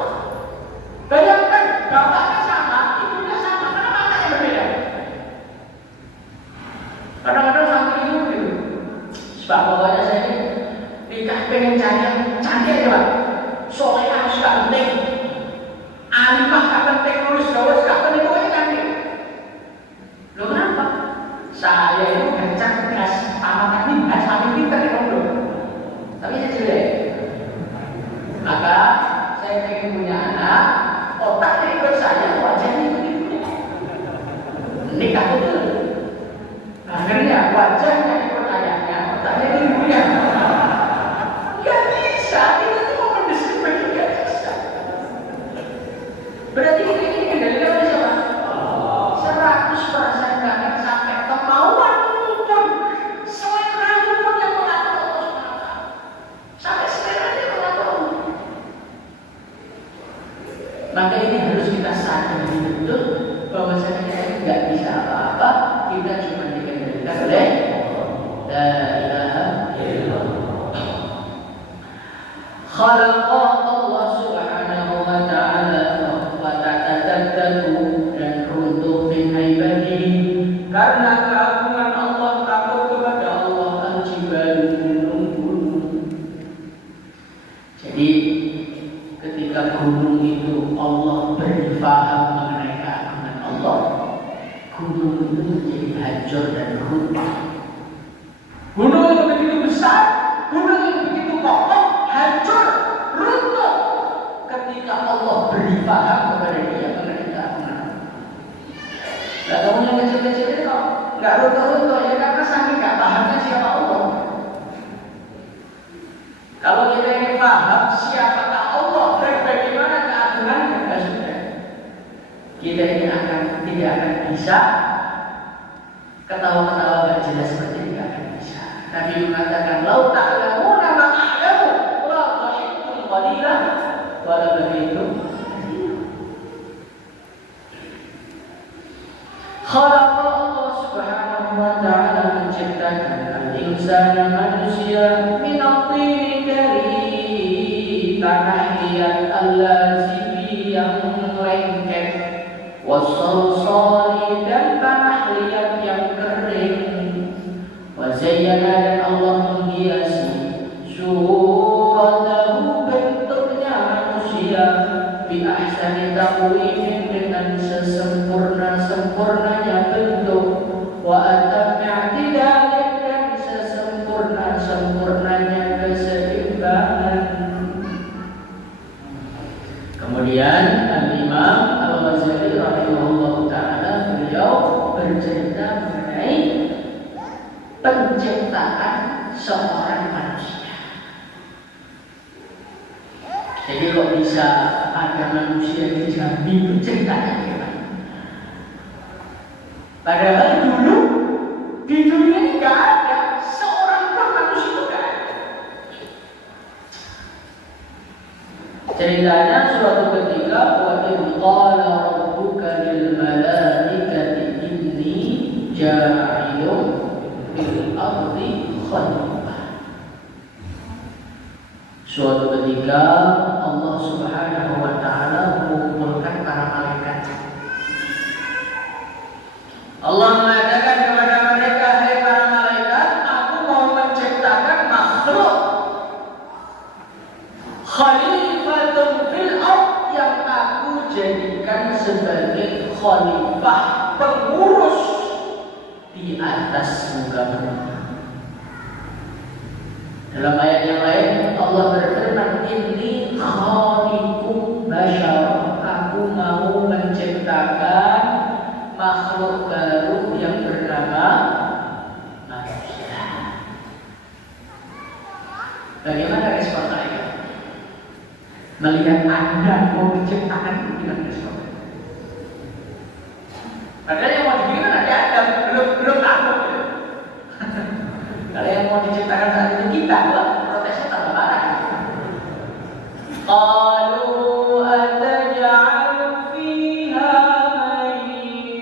Bayangkan, bapaknya sama, ibunya sama, kenapa anaknya berbeda? Kadang-kadang sampai itu gitu. Sebab bapaknya saya ini nikah pengen cari yang cantik aja Pak. Soalnya harus gak penting. Alimah gak penting, nulis gawas gak penting, pokoknya cantik. Loh kenapa? Saya itu gak cerdas, amat pintar, sampai pintar ya dong. Tapi saya jelek. Maka saya pengen punya anak, otaknya ikut saya, wajahnya ikut. Nikah itu. Akhirnya wajahnya ikut ayahnya, otaknya ibunya. Gak bisa, kita tuh mau mendesak bagi gak bisa. Berarti kita ini kendalikan oleh siapa? 100% gak akan sampai kemauan pun selera pun yang mengatur Allah SWT. Sampai selera dia mengatur. Maka ini harus kita sadari betul bahwa kita ini gak bisa apa-apa. Kita cuma dikendalikan oleh La ilaha illallah. Khalaqa Allah subhanahu wa ta'ala wa ta'atadaddaku dan runtuh min haibatihi karena keagungan Allah, takut kepada Allah al-jibal gunung-gunung. Jadi ketika gunung itu Allah beri faham mengenai keagungan Allah, gunung itu menjadi hancur dan runtuh. Gunung yang begitu besar, gunung yang begitu kokoh, hancur, runtuh ketika Allah beri paham kepada dia mengenai keagungan. Nah, kamu yang kecil-kecil itu kok nggak runtuh-runtuh ya karena saking nggak pahamnya siapa Allah. Kalau kita ingin paham siapakah Allah dan bagaimana keagungannya, ya sudah. Kita ini tidak akan bisa ketawa-ketawa nggak jelas seperti ini, nggak akan bisa. Nabi mengatakan, "Lau ta'lamuna ma a'lamu, la dhahiktum qalilan, wa la baghaytum." Khalaqa Allah subhanahu wa ta'ala menciptakan al-insana manusia min at-tini dari tanah liat al-lazimi yang lengket, was-salsali dan tanah liat yang kering, wa zayyana dan Allah menghiasi suratahu bentuknya manusia bi ahsani taqwimin dengan sesempurna-sempurnanya bentuk, wa atammi i'tidalin dan sesempurna-sempurnanya keseimbangan. Kemudian Al-Imam Al-Ghazali rahimahullah ta'ala beliau bercerita mengenai penciptaan seorang manusia. Jadi kok bisa ada manusia di Jambi ceritanya gimana? Padahal dulu di dunia ini nggak ada. Ceritanya suatu ketika wa idh qala rabbuka lil malaikati inni ja'ilun fil ardi khalifah. Suatu ketika Allah Subhanahu wa taala mengumpulkan para malaikat. Allah mengatakan kepada mereka, "Hai para malaikat, aku mau menciptakan makhluk khalifatun fil ardh yang aku jadikan sebagai khalifah, pengurus di atas muka bumi." Dalam ayat yang lain Allah berfirman, "Inni khaliqun basyar." Aku mau menciptakan makhluk baru yang bernama manusia. Bagaimana respon mereka melihat Anda mau menciptakan dengan respon? Padahal yang mau dibikin ada Adam, belum aku. Kalau yang mau diciptakan saat itu kita, protesnya tambah parah. Qalu ataj'alu fiha man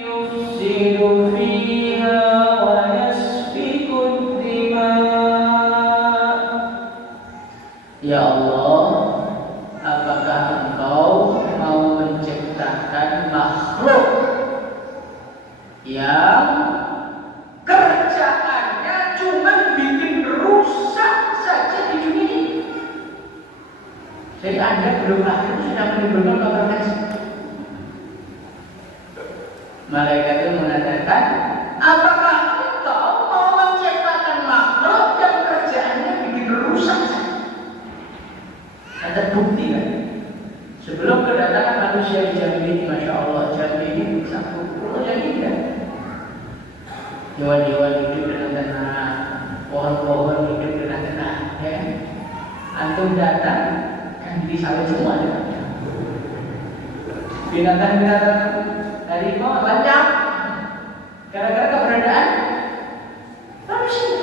yufsidu fiha wa yasfiku dima. Ya Allah, apakah Engkau mau menciptakan makhluk yang kerjaannya cuma bikin rusak saja di dunia ini? Jadi Anda belum lahir sudah menimbulkan kontroversi. Malaikat itu mengatakan, apakah engkau mau menciptakan makhluk yang kerjaannya bikin rusak saja? Ada bukti kan? Sebelum kedatangan manusia di Jambi ini, Masya Allah, Jambi ini satu pulau yang indah. Dewa-dewa hidup di tengah-tengah, pohon-pohon hidup di tengah-tengah, ya. Antum datang kan di sawit semua ya. Binatang-binatang dari bawah banyak gara-gara keberadaan manusia.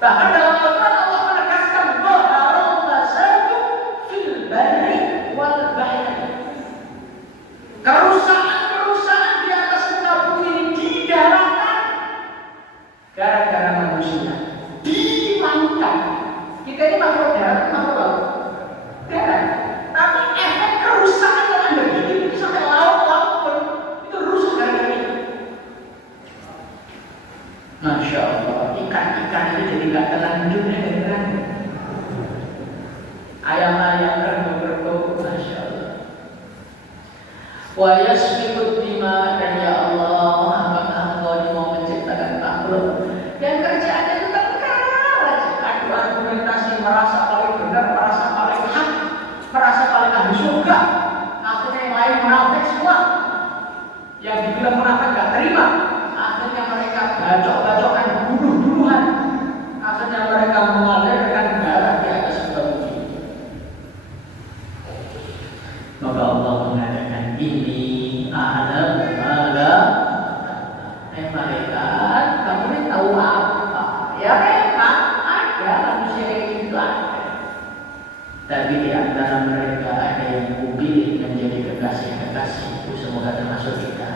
Bahkan dalam Al-Quran Allah menegaskan bahwa fasadu fil barri wal bahri. Kerusakan di atas muka bumi di daratan gara-gara manusia dimangkat. Kita ini makhluk darat, makhluk laut. Darat. Tapi efek kerusakan yang Anda bikin itu sampai laut pun itu rusak gara-gara ini. Masya Allah, ikan-ikan itu jadi gak telan hidupnya gara-gara ayam-ayam kerbau-kerbau, Masya Allah. Wa yasfiku dima, dan ya Allah, apakah Engkau mau menciptakan makhluk yang kerjaannya itu tengkar aja, adu argumentasi, merasa paling benar, merasa paling hak, merasa paling ahli surga. Akhirnya yang lain munafik semua, yang dibilang munafik gak terima. Akhirnya mereka bacok-bacokan, bunuh-bunuhan. Akhirnya mereka mengalirkan darah di atas muka bumi. Maka Allah mengatakan, ini a'lam mala. Malaikat, kamu ini tahu apa? Ya memang ada manusia yang itu ada. Tapi di antara mereka ada yang kupilih menjadi kekasih-kekasihku, semoga termasuk kita.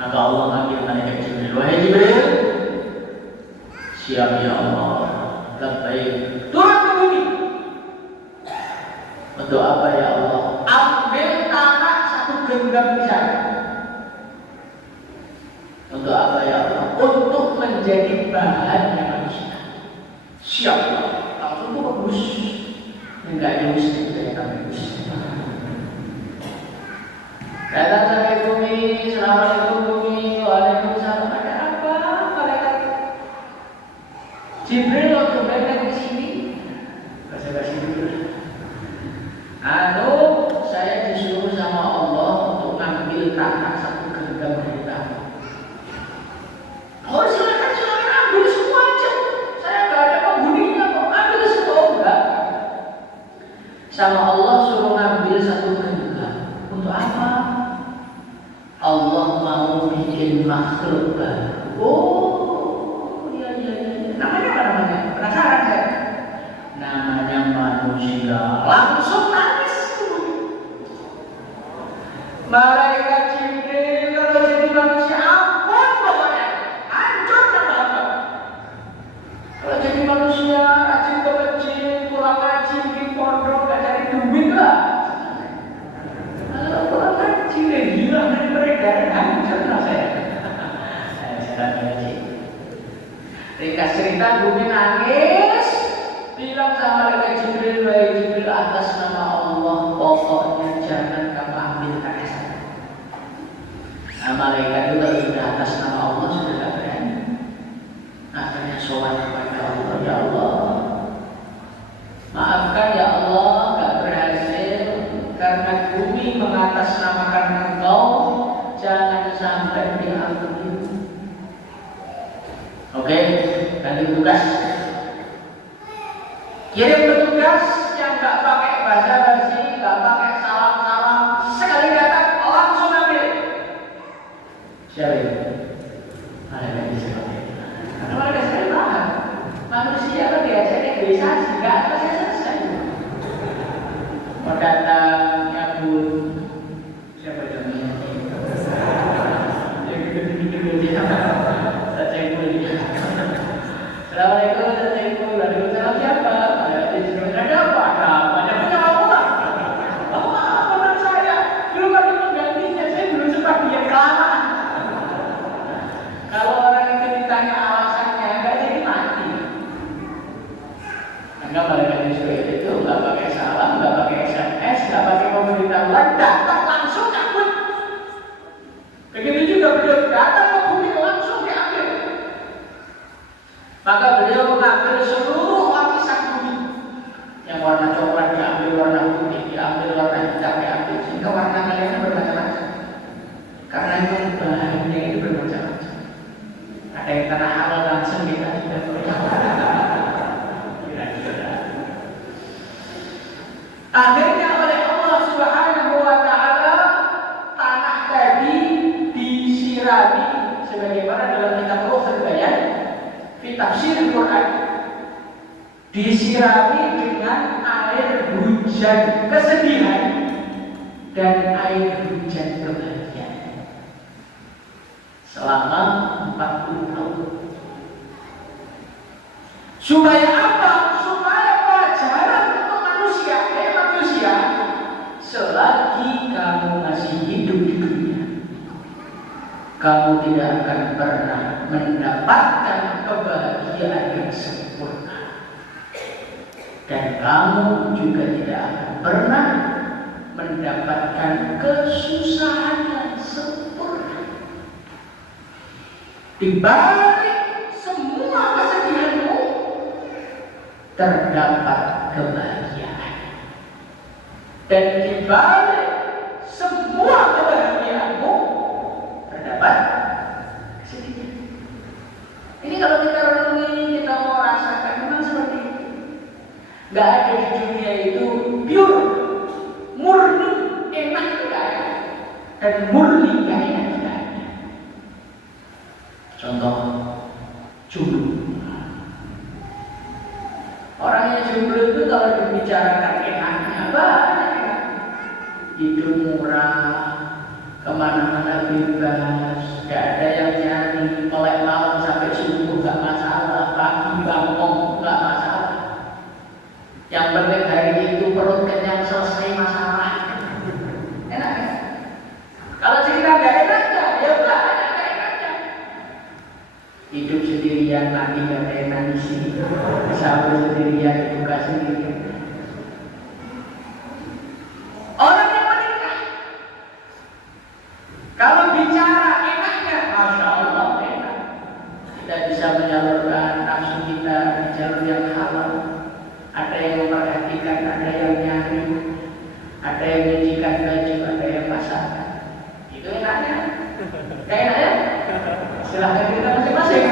Maka Allah manggil malaikat Jibril, wahai Jibril, siap ya Allah, labbaik, turun ke bumi. Untuk apa ya Allah? Ambil tanah satu genggam di sana. Untuk apa ya Allah? Untuk menjadi bahannya manusia. Siap Allah. Langsung itu bagus. Enggak ada muslim dari kami muslim. Datang sampai bumi, assalamualaikum bumi, waalaikumsalam. Ada apa? Malaikat Jibril waktu balik ke sini, basa-basi dulu. Saya disuruh sama Allah untuk ngambil tanah satu genggam dari tanah. Oh silakan ambil semua aja. Saya nggak ada penghuninya kok, ambil semua. Enggak. Sama Allah suruh ngambil satu genggam. Untuk apa? Allah mau bikin makhluk baru. Oh iya. Namanya apa namanya? Penasaran saya. Namanya manusia langsung nangis. Malaikat Jibril kalau jadi manusia ampun pokoknya hancur dan apa. Kalau jadi manusia rajin ke masjid, pulang ngaji, bikin pondok, gak cari duit lah. Kalau pulang ngaji hilang dari mereka hancur lah saya. Saya ngaji. Ringkas cerita bumi nangis, bilang sama malaikat Jibril, wahai Jibril, atas nama Allah pokoknya jangan kamu ambil tanah saya. Nah, malaikat itu kalau sudah atas nama Allah sudah tidak berani. Akhirnya sowan kepada Allah, ya Allah, maafkan ya Allah, gak berhasil karena bumi mengatasnamakan Engkau, jangan sampai diampuni. Oke, ganti tugas. Kirim petugas yang gak pakai basa-basi, gak pakai salam-salam, sekali datang langsung ambil. Siapa itu? Malaikat Israel. Karena malaikat Israel paham, manusia kan diajak negosiasi, gak akan selesai. Mau datang nyambut, siapa namanya? Yang gede-gede dia. Assalamualaikum, Waalaikumsalam, siapa? Ada apa? Ada punya Allah. Allah benar saya. Dulu bagi penggantinya, saya belum sempat diam kelamaan. Kalau orang itu ditanya alasannya, enggak jadi mati. Enggak malaikat Israel itu enggak pakai salam, enggak pakai SMS, enggak pakai pemberitahuan, datang langsung cabut. Begitu juga beliau datang ke bumi langsung diambil. Maka beliau mengambil seluruh lapisan bumi. Yang warna coklat diambil, warna putih diambil, warna hitam diambil, sehingga warna kalian bermacam-macam. Karena itu bahannya itu bermacam-macam. Ada yang tanah halal langsung kita sudah kira-kira. Akhirnya oleh Allah Subhanahu wa Ta'ala tanah tadi disirami sebagaimana dalam kitab Ruhul Bayan di tafsir Al-Quran, disirami dengan air hujan kesedihan dan air hujan kebahagiaan selama 40 tahun. Supaya apa? Supaya pelajaran untuk manusia, selagi kamu masih hidup di dunia, kamu tidak akan pernah mendapatkan kebahagiaan yang sempurna, dan kamu juga tidak akan pernah mendapatkan kesusahan yang sempurna. Di balik semua kesedihanmu terdapat kebahagiaan, dan di balik semua kebahagiaanmu terdapat kesedihan. Ini kalau kita renungi, kita mau rasakan, memang seperti itu. Gak ada di dunia itu pure, murni, enak itu gak ada, dan murni gak enak juga ada. Contoh, jomblo. Orang yang jomblo itu kalau dibicarakan enaknya banyak, hidup murah, kemana-mana bebas, gak ada yang nyari, melek malam sampai subuh gak masalah, pagi bangun gak masalah. Yang penting hari itu perut kenyang, selesai masalah. Enak kan? Kalau cerita gak enaknya, ya udah ada gak enaknya. Hidup sendirian, mati gak enak di sini. Sahur sendirian, buka sendirian. Orang yang menikah, kalau bicara enaknya, Masya Allah enak. Kita bisa menyalurkan nafsu kita di jalur yang halal. Ada yang memperhatikan, ada yang nyari, ada yang mencucikan baju, ada yang pasangkan. Itu enaknya. Kayak enaknya? Silahkan kita masing-masing.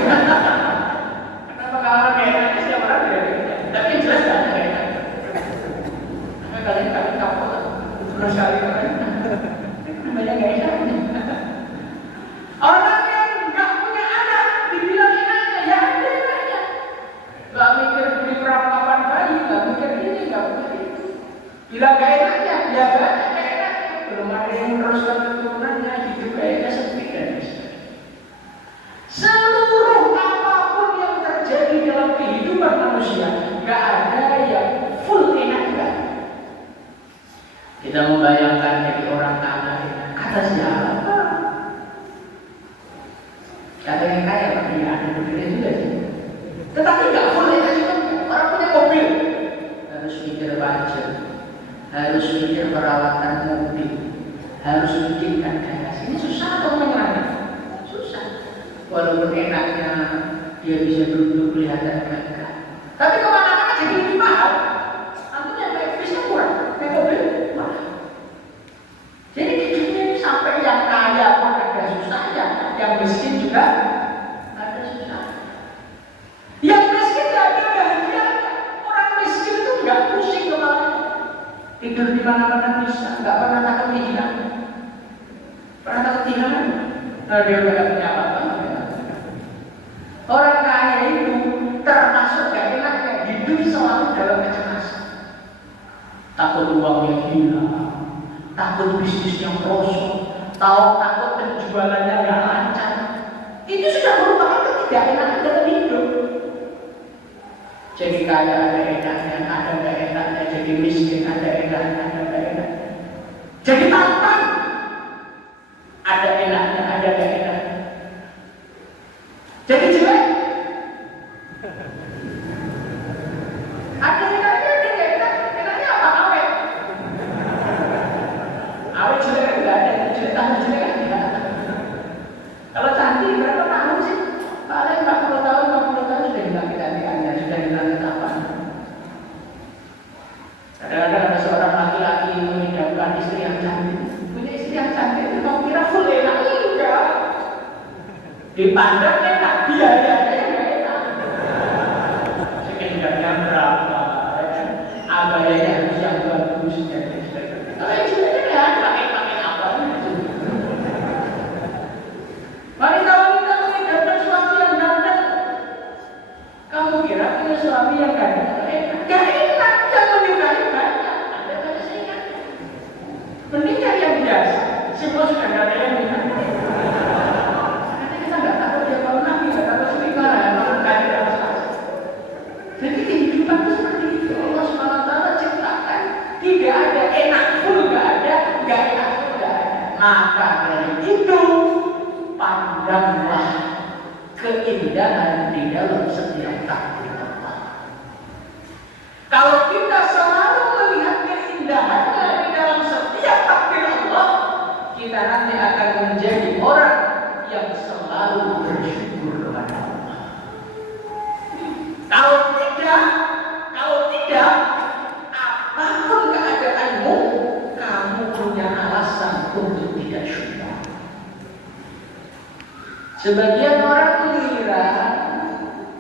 Karena pengalaman kayak enaknya setiap orang beda-beda. Tapi jelas gak ada enak. Karena kalian kapok terus kali kalian. Namanya gak enak. Orang yang gak punya anak dibilang enaknya, ya ada enaknya. Gak mikir beli perlengkapan bayi, gak mikir ini, gak mikir Seluruh apapun yang terjadi dalam kehidupan manusia, nggak ada yang full enak kan? Kita membayangkan jadi orang kaya, kata siapa? Ada yang kaya, tapi ada berbeda juga sih. Tetapi nggak full enak juga. Orang punya mobil harus mikir budget, harus mikir perawatan mobil, harus mikir garasi. Ini susah atau menyerangnya? Susah. Walaupun enaknya dia bisa duduk kelihatan gagah, tapi kemana-mana jadi lebih mahal. Artinya naik bisnya kurang, naik mobil mahal. Jadi di dunia ini sampai yang kaya pun ada susahnya, yang miskin juga ada susah. Yang miskin tidak ada bahagia. Orang miskin itu nggak pusing kepalanya, tidur di mana-mana bisa, nggak pernah takut kehilangan. Pernah takut kehilangan? Kalau dia udah punya apa-apa. Orang kaya itu termasuk gak enaknya hidup selalu dalam kecemasan. Takut uangnya hilang, takut bisnisnya merosot, takut penjualannya gak lancar. Itu sudah merupakan ketidakenakan dalam hidup. Jadi kaya ada enaknya, ada gak enaknya. Jadi miskin ada enaknya, ada gak enaknya. Jadi tampan ada enaknya, ada gak enaknya. Jadi jelek ada enaknya, ada gak enak. Enaknya apa? Awet. Awet jelek kan gak ada, jelek tambah jelek kan gak ada. Kalau cantik berapa tahun sih? Paling 40 tahun, 50 tahun sudah hilang kecantikannya, sudah hilang ketapan. Kadang-kadang ada seorang laki-laki mengidamkan istri yang cantik. Punya istri yang cantik itu kamu kira full enak? Enggak. Dipandang enak, biayanya enggak enak. Sekendarnya berapa? Abayanya harus yang bagus. Kalau yang jeleknya ya pakai apa? Wanita-wanita mengidamkan suami yang ganteng. Kamu kira punya suami yang ganteng? Gak enak, yang menyukai banyak. Ada banyak seingat. Mending cari yang biasa. Semua sudah gak ada yang minat. Karena kita gak tahu dia mau nabi, gak tahu selingkuh, mau kaya dan selasa. Jadi kehidupan itu seperti itu. Allah SWT ciptakan tidak ada enak pun gak ada, gak enak pun gak ada. Maka dari itu pandanglah keindahan di dalam setiap takdir Allah. Kalau kita selalu melihat keindahannya di dalam setiap takdir Allah, kita nanti akan menjadi orang yang selalu bersyukur kepada Allah. Kalau tidak, apapun keadaanmu, kamu punya alasan untuk tidak syukur. Sebagian orang mengira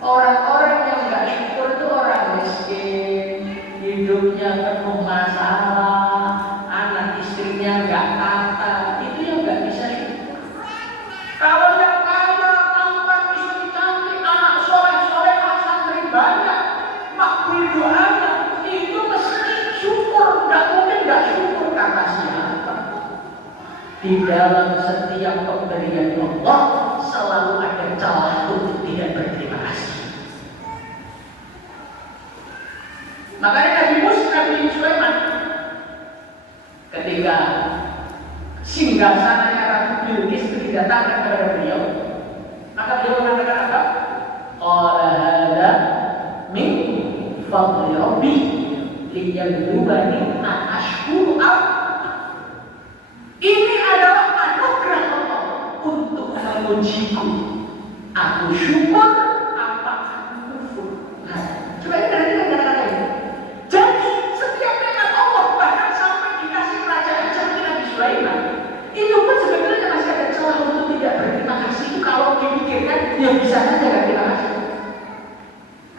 orang-orang yang nggak syukur itu orang miskin, hidupnya penuh masalah, anak istrinya nggak tata, itu yang nggak bisa syukur. Kalau yang kaya, tampan, istri cantik, anak soleh, santri banyak, makbul doanya, itu mesti syukur, nggak mungkin nggak syukur karena siapa? Di dalam setiap pemberian Allah selalu ada celah untuk tidak berterima kasih. Makanya Nabi Sulaiman ketika singgasananya Ratu Bilqis didatangkan kepada beliau, maka beliau mengatakan apa? Qala hadza min fadli rabbi liyabluwani ashkuru am. Ini adalah anugerah Allah untuk mengujiku. Aku syukur apa aku kufur. Coba ini perhatikan kata-kata ini. Jadi setiap nikmat Allah, bahkan sampai dikasih kerajaan seperti Nabi Sulaiman, itu pun sebetulnya masih ada celah untuk tidak berterima kasih. Itu kalau dipikirkan, ya bisa saja gak terima kasih.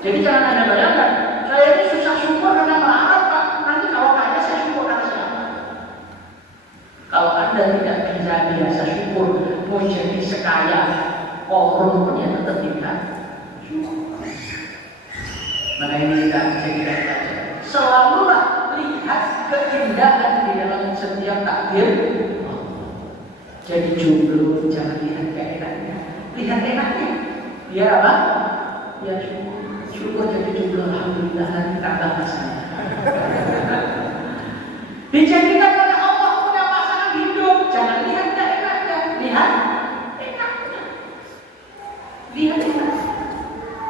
Jadi jangan Anda bayangkan, saya ini susah syukur karena melarat Pak. Nanti kalau kaya saya syukur karena siapa? Kalau Anda tidak bisa biasa syukur, mau jadi sekaya korun pun ya tetap tidak syukur. Maka ini kita jadikan saja. Selalulah lihat keindahan di dalam setiap takdir. Jadi jomblo jangan lihat keenaknya, lihat enaknya. Biar apa? Biar syukur jadi jomblo, alhamdulillah nanti tambah pasangan. Dijadikan oleh Allah punya pasangan hidup, jangan lihat enaknya, lihat enaknya. Lihat enaknya.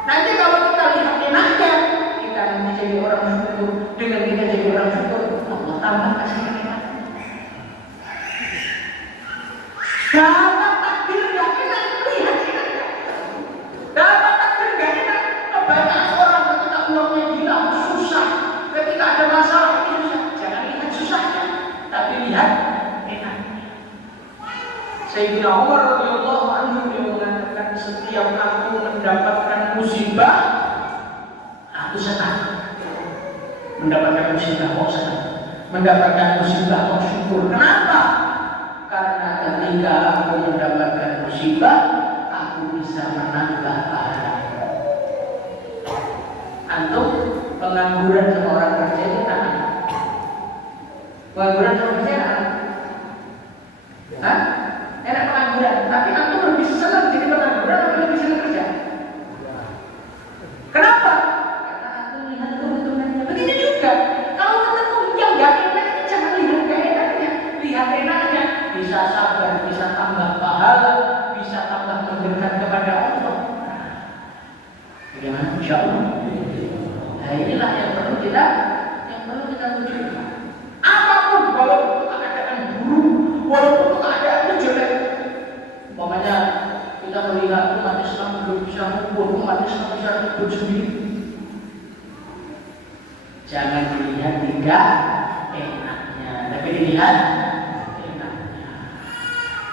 Nanti kalau kita lihat enaknya, kita nanti jadi orang syukur. Dengan kita jadi orang syukur, Allah tambah kasih enaknya. Dapat takdir gak enak, lihat enaknya. Dapat takdir gak enak, banyak orang ketika uangnya hilang susah, ketika ada masalah susah. Jangan lihat susahnya, tapi lihat enaknya. Sayyidina Umar radhiyallahu anhu dia mengatakan, setiap aku mendapatkan musibah, aku senang. Mendapatkan musibah kok senang, mendapatkan musibah kok syukur. Kenapa? Karena ketika aku mendapatkan musibah, aku bisa menambah pahala. Antum pengangguran sama orang kerja itu tak? Pengangguran sama kerja tak? Hah? Enak pengangguran, tapi antum lebih senang jadi pengangguran atau lebih senang kerja? Kenapa? Karena aku lihat keuntungannya. Begitu juga, kalau ketemu yang gak enak, jangan lihat gak enaknya, lihat enaknya. Bisa sabar, bisa tambah pahala, bisa tambah mendekat kepada Allah. Bagaimana? Insya Allah. Nah inilah yang perlu kita wujudkan. Apapun, walaupun keadaan buruk, walaupun keadaannya jelek. Umpamanya kita melihat umat Islam belum bisa ngumpul, umat Islam bisa ngumpul sendiri. Jangan dilihat tidak enaknya, tapi dilihat enaknya.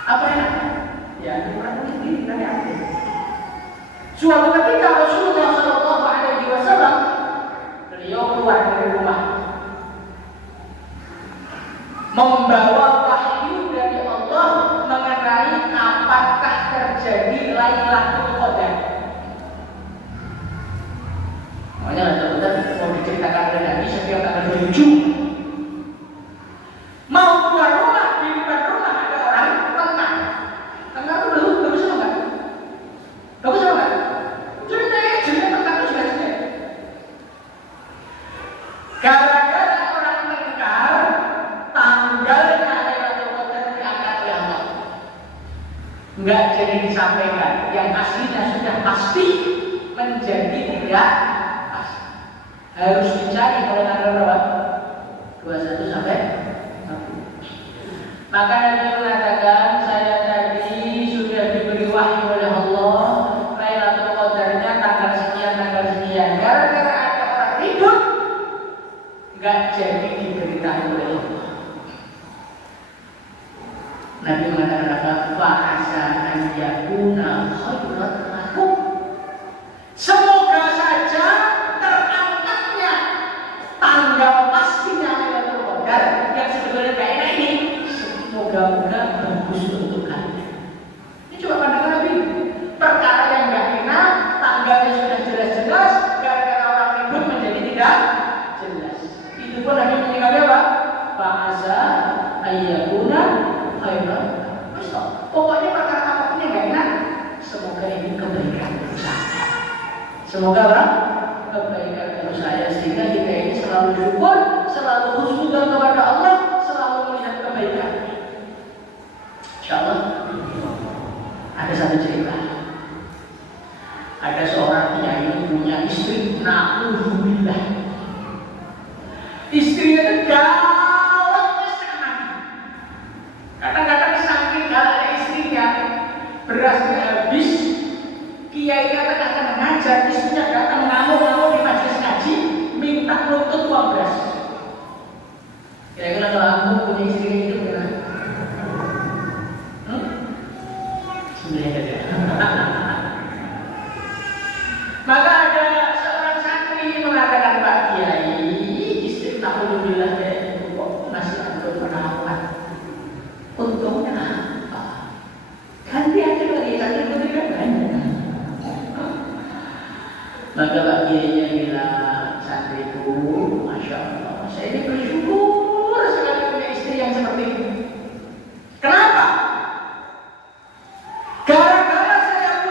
Apa enaknya? Ya, kurang lebih dari apa? Suatu ketika Rasulullah SAW beliau keluar dari rumah, membawa wahyu dari Allah mengenai apakah terjadi Lailatul Qadar. Makanya Lailatul Qadar mau diceritakan oleh Nabi setiap tanggal 7. Mau keluar rumah, di depan rumah ada orang tengah. Tengah itu bagus apa enggak? Bagus apa enggak? Jelek tengah itu sudah jelek. Gara-gara orang tengkar, tanggalnya Lailatul Qadar diangkat oleh Allah. Enggak jadi disampaikan. Yang aslinya sudah pasti menjadi tidak pasti. Harus dicari pada tanggal berapa? 21 sampai 1. Maka Nabi mengatakan, saya tadi sudah diberi wahyu oleh Allah, Lailatul Qadarnya tanggal sekian. Gara-gara ada orang ribut, enggak jadi diberitahu oleh Allah. Nabi mengatakan apa? Fa'asa an yakuna khairan lakum. Semoga saja terangkatnya tanggal pastinya Lailatul Qadar yang sebetulnya kayak ini. Semoga-moga bagus untuk kalian. Ini coba pandangan Nabi. Perkara yang gak enak, tanggalnya sudah jelas-jelas, gara-gara orang ribut menjadi tidak jelas. Itu pun Nabi menyikapi apa? Fa'asa ayyakuna khairan. Pokoknya perkara apapun yang gak enak, semoga ini kebaikan untuk saya. Semoga apa? Kebaikan untuk saya, sehingga kita ini selalu syukur, selalu husnudzon kepada Allah, selalu melihat kebaikan. Insyaallah. Ada satu cerita. Ada seorang kiai punya istri, na'udzubillah. Istrinya itu galaknya setengah mati. Kadang-kadang saking galaknya istrinya, berasnya habis, kiainya tengah-tengah ngajar, istrinya datang ngamuk-ngamuk di majelis ngaji, minta nuntut uang beras. Kira-kira kalau aku punya istri itu gimana? Maka ada seorang santri mengatakan, Pak Kiai, istri alhamdulillah kayak kok masih ada perawat. Untungnya apa? Ganti aja lagi santri putri kan banyak. Maka Pak Kiainya bilang, santriku, masya Allah, saya ini bersyukur sekali punya istri yang seperti ini. Kenapa? Gara-gara saya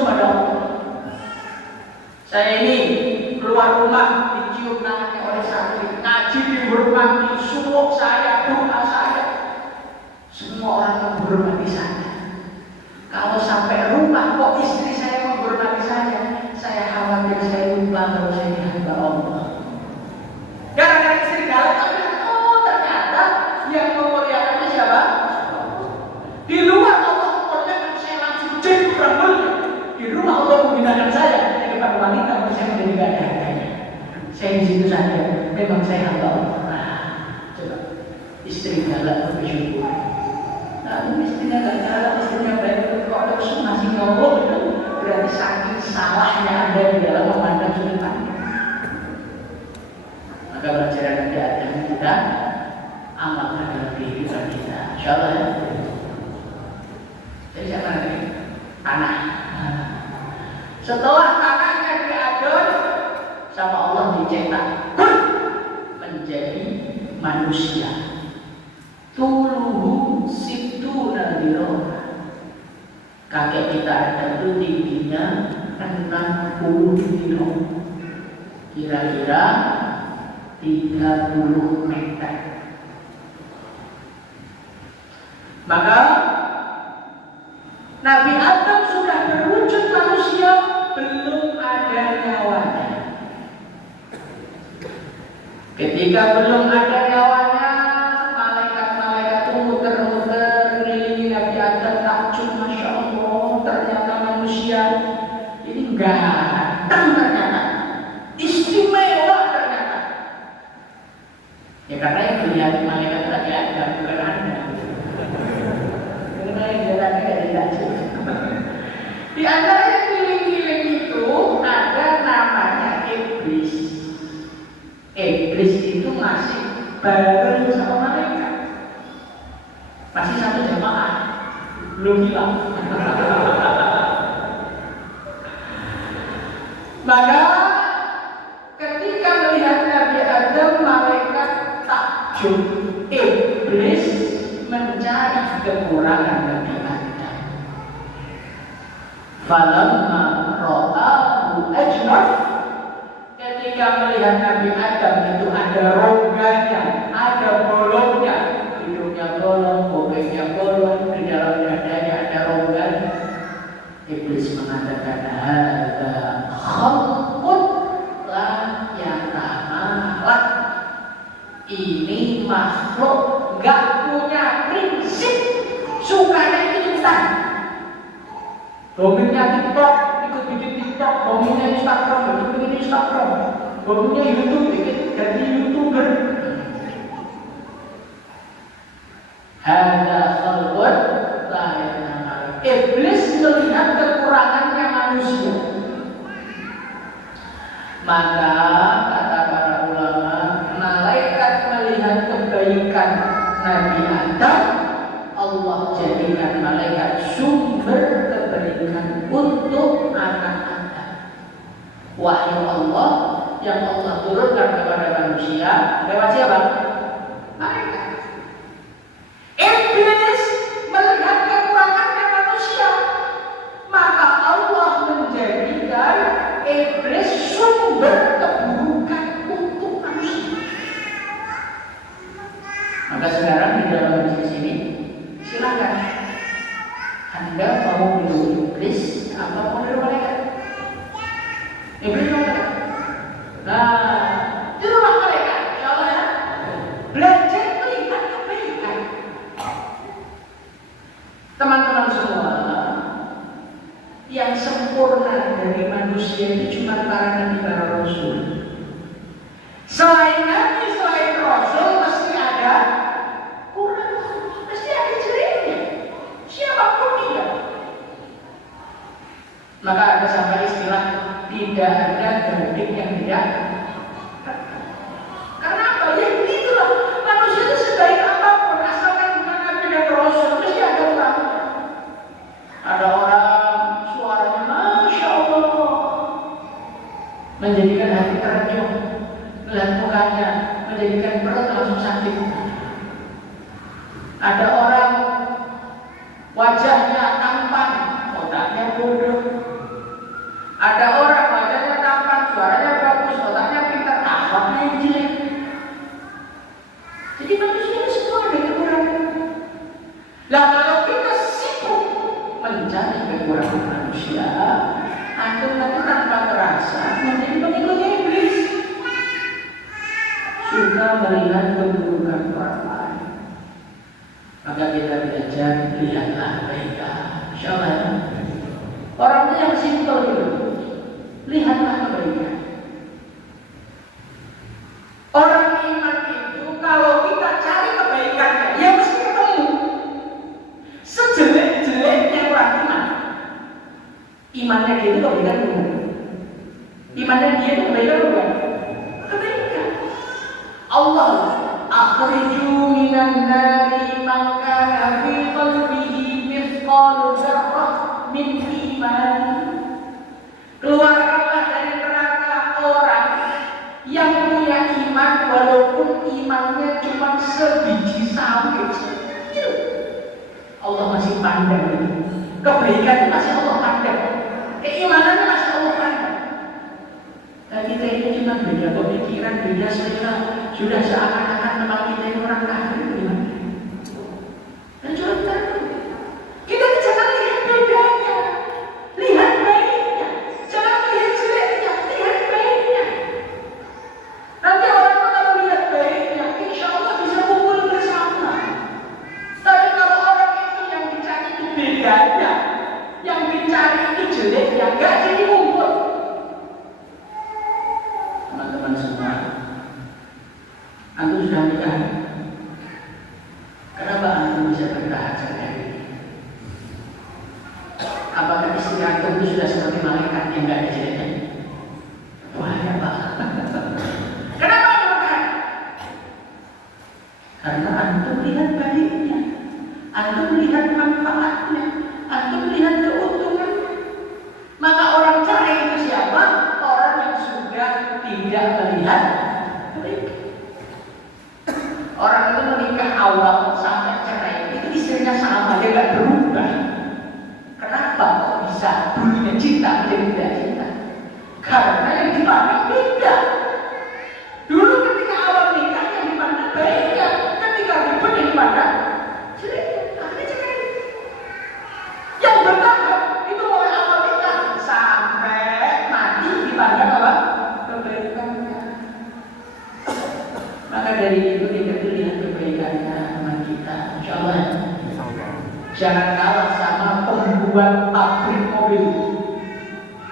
kepada Allah. Saya ini keluar rumah dicium tangannya oleh santri, ngaji dihormati, suwuk saya, doa saya, semua orang menghormati saya. Kalau sampai rumah kok istri saya menghormati saya khawatir saya lupa kalau saya ini hamba Allah. Gara-gara istri galak, oh ternyata yang memuliakannya siapa? Di luar Allah memuliakan saya langsung jadi orang mulia. Di rumah Allah menggunakan saya depan wanita, saya menjadi gak ada harganya. Saya di situ saja, memang saya hamba Allah. Nah, coba istri galak bersyukur. Nah, istrinya gak galak, istrinya baik, kok terus masih ngomong itu berarti saking salahnya Anda di dalam memandang sudut pandang. Maka pelajaran Nabi Adam kita amalkan dalam kehidupan kita. Insyaallah ya. Jadi siapa nanti? Tanah. Setelah tanahnya diadon sama Allah dicetak menjadi manusia. Tuluhu situna dirona. Kakek kita ada itu tingginya 60 kilo, kira-kira 30 meter. Maka Nabi Adam sudah berwujud manusia, belum ada nyawanya. Ketika belum ada nyawanya, malaikat-malaikat itu muter-muter kelilingi Nabi Adam, takjub, masya Allah, ternyata manusia ini ganteng ternyata, istimewa ternyata. Ya karena yang dilihat malaikat tadi ada, bukan Anda. Karena yang dilihat tidak jelas. Di antara yang keliling-keliling itu ada namanya iblis. Iblis itu masih bareng sama malaikat, masih satu jamaah, belum hilang. Maka ketika melihat Nabi Adam, malaikat takjub. Iblis mencari kekurangan Nabi Adam. Falamma ra'ahu ajnaf, ketika melihat Nabi Adam itu ada rongganya, ada bolongnya, hidungnya bolong, bobeknya bolong, di dalam dadanya ada rongganya. Iblis mengatakan, hadza khalqun la yatamalat. Ini makhluk gak punya prinsip, sukanya ikutan. Hobinya TikTok, ikut bikin TikTok, hobinya Instagram, ikut bikin Instagram, hobinya YouTube, ikut jadi YouTuber. Hadza khalqun la yatamalat. Iblis melihat kekurangannya manusia. Maka kata para ulama, malaikat melihat kebaikan Nabi Adam, Allah jadikan malaikat sumber kebaikan untuk anak Adam. Wahyu Allah yang Allah turunkan kepada manusia lewat siapa? Malaikat. Iblis melihat kekurangannya manusia, maka Allah menjadikan iblis sumber keburukan untuk manusia. Maka sekarang di dalam bisnis ini, silakan Anda mau niru iblis atau mau niru malaikat. Iblis mau malaikat. Nah, nirulah malaikat, insyaallah ya. Belajar melihat kebaikan. Teman-teman semua, yang sempurna dari manusia itu cuma para nabi, para rasul. Selain nabi, selain rasul, mesti ada kurang, mesti ada jeleknya. Siapapun dia. Maka ada sampai istilah tidak ada gading yang tidak. Karena apa? Ya begitulah. Manusia itu sebaik apapun, asalkan bukan nabi dan rasul, mesti ada kurang. Ada orang suaranya masya Allah, menjadikan hati terenyuh, melihat mukanya, menjadikan perut langsung sakit. Ada orang wajahnya tampan, otaknya bodoh, Ada orang wajahnya tampan, suaranya bagus, otaknya pintar, akhlaknya yang jelek. Jadi manusia itu semua ada kekurangan. Nah kalau kita sibuk mencari kekurangan manusia, antum nanti tanpa terasa menjadi pengikutnya iblis. Suka melihat keburukan orang lain. Maka kita belajar, lihatlah mereka. Insyaallah. Orangnya yang simpel gitu. Lihatlah kebaikan. Orang iman itu kalau kita cari kebaikannya, ya mesti ketemu. Sejelek-jeleknya orang iman, imannya dia itu kebaikan bukan? Imannya dia itu kebaikan bukan? Kebaikan. Allah akhriju minan nari man kana fi qalbihi mithqalu dzarrah min iman. Keluarkanlah dari neraka orang yang punya iman walaupun imannya cuma sebiji sawi kecil. Allah masih pandang ini. Kebaikan masih Allah pandang. Keimanannya masih Allah pandang. Dan kita ini cuma beda pemikiran, beda selera. Sudah seakan-akan memang kita ini orang kafir gimana? Dan coba kita jangan lihat bedanya, lihat baiknya, jangan lihat jeleknya, lihat baiknya. Nanti orang kalau lihat baiknya, insya Allah bisa kumpul bersama. Tapi kalau orang itu yang dicari itu bedanya, yang dicari itu jeleknya, gak jadi kumpul. Teman-teman semua, antum sudah nikah? Kenapa antum bisa bertahan sampai hari ini? Apakah istri antum itu sudah seperti malaikat yang gak ada jeleknya? Wah ya Pak. Kenapa antum bertahan? Karena antum lihat baiknya, antum lihat manfaatnya, antum lihat keuntungannya. Maka orang cerai itu siapa? Orang yang sudah tidak melihat kebaikan. Orang itu menikah awal sampai cerai itu istrinya sama, dia gak berubah. Kenapa kok bisa dulunya cinta menjadi tidak cinta? Karena yang dipandang beda. Dulu ketika awal nikah yang dipandang baiknya, ketika ribut yang dipandang jeleknya, akhirnya cerai. Yang bertahan itu mulai awal nikah sampai mati dipandang apa? Kebaikannya. Maka dari itu kita lihat kebaikannya teman kita, insyaallah. Jangan kalah sama pembuat pabrik mobil.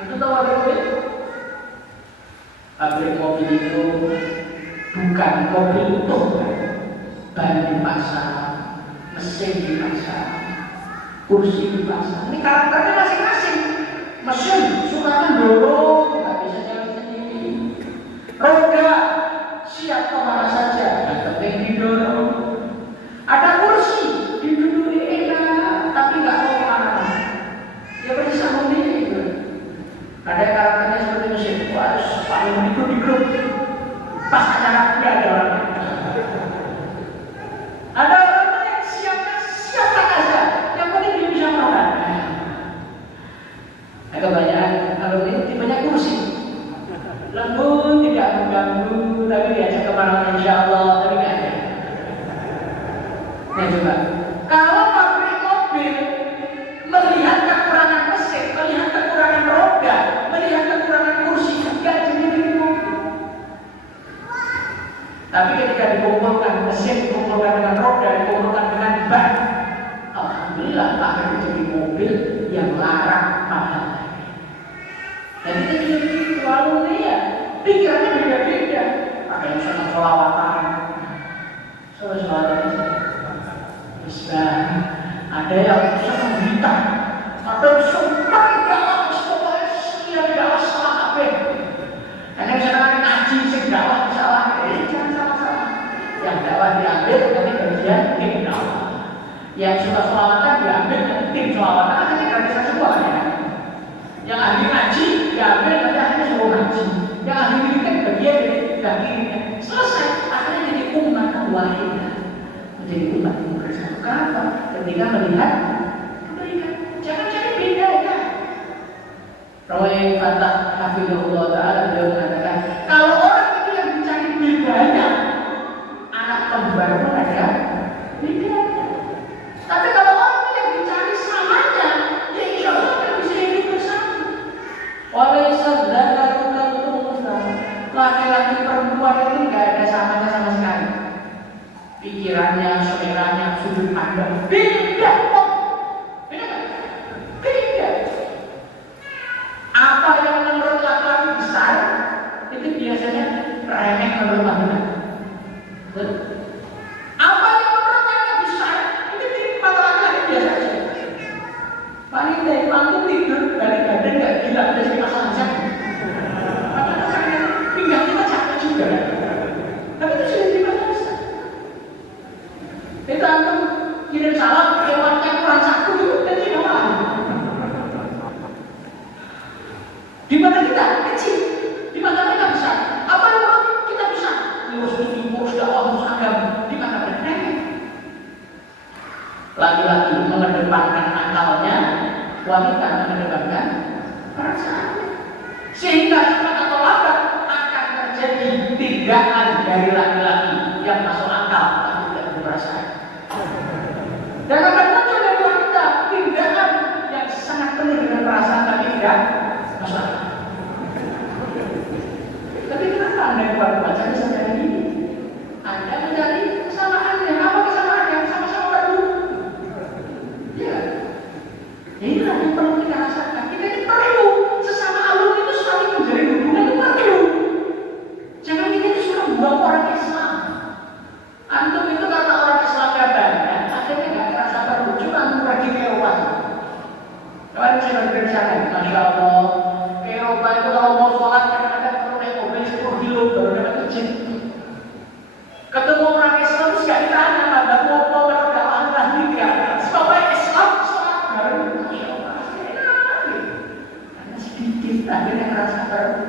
Itu tahu pabrik mobil? Pabrik mobil itu bukan mobil utuh, ban dipasang, mesin dipasang, kursi dipasang. Ini karakternya masing-masing. Mesin suka mendorong, nggak bisa jalan sendiri. Roda siap kemana saja, yang penting didorong. Ada kursi, diduduki enak, tapi nggak mau kemana-mana. Dia bisa memilih itu. Ada karakternya seperti mesin, harus paling dikut-dikut. Pas acara dia ada orang. Ada orang yang siap aja, yang penting dia bisa makan. Nah, kebanyakan kalau ini tipenya kursi. Lembut, tidak mengganggu, tapi diajak kemana-mana insyaallah, tapi nggak ada. Nah coba, kalau pabrik mobil melihat kekurangan mesin, melihat kekurangan roda, melihat kekurangan kursi, nggak jadi bikin mobil. Tapi ketika dikumpulkan mesin, dikumpulkan dengan roda, dikumpulkan dengan ban, alhamdulillah akhirnya jadi mobil yang larak mahal. Jadi kita juga selalu lihat pikirannya beda-beda. Ada yang senang selawatan, selawatan bisa. Ada yang senang gitar, ada yang suka dakwah, pokoknya sekian dakwah salah apa. Ada yang senang ngaji, sing dakwah salah. Jangan salah-salah. Yang dakwah diambil nanti bagian tim dakwah. Yang suka selawatan diambil nanti tim selawatan. Akhirnya gratis semua ya. Yang ahli ngaji diambil nanti akhirnya semua ngaji. Yang ahli bikin bagian dari dagingnya. Selesai. Akhirnya jadi umat wahidah. Menjadi umat yang bersatu. Kenapa? Ketika melihat kebaikan. Jangan cari beda ya. Rawai kata rahimahullah taala beliau mengatakan kalau orang itu yang dicari bedanya anak kembar pun ada bedanya. Tapi kalau orang itu yang dicari samanya, ya insya Allah akan bisa hidup bersama. Walaysa dzakaru kal unsa. Laki-laki perempuan itu nggak ada samanya sama sekali. Pikirannya, seleranya, sudut pandang beda kok. Beda kan? Beda. Apa yang menurut laki-laki besar itu biasanya remeh menurut wanita. Apa yang menurut wanita besar itu di mata laki-laki biasa aja. Wanita itu antum tidur badan nggak gila dari pasangan saya. Padahal saya pinggangnya kan capek juga. Tapi itu sudah di mata besar. Itu antum kirim salam lewatnya kurang satu itu dan tidak malu. Di mata kita kecil, di mata mereka besar. Apa yang menurut kita besar? Ngurus TV, ngurus dakwah, ngurus agama. Di mata mereka remeh. Laki-laki mengedepankan akalnya, wanita mengedepankan perasaannya. Sehingga cepat atau lambat akan terjadi tindakan dari laki-laki yang masuk akal tapi tidak berperasaan. Dan akan muncul dari wanita tindakan yang sangat penuh dengan perasaan tapi tidak masuk akal. Tapi kenapa Anda buat cari seperti ini? Anda mencari kesamaannya. Apa kesamaannya? Sama-sama baru. Ya. Inilah yang perlu kita rasakan. Kita ini perlu sesama alumni itu saling menjalin hubungan itu perlu. Jangan kita itu suka buang orang Islam. Antum itu karena orang Islam gak banyak, akhirnya gak merasa perlu. Cuma antum pergi ke Eropa. Kemarin saya berada di sana, Masya Allah. Ke Eropa itu kalau mau sholat kadang-kadang perlu naik mobil 10 kilo baru dapat masjid. Ketemu orang Islam terus gak ditanya, ada foto kalau dakwah tidak. Sebagai Islam sholat baru, Masya Allah. Karena sedikit akhirnya merasa perlu.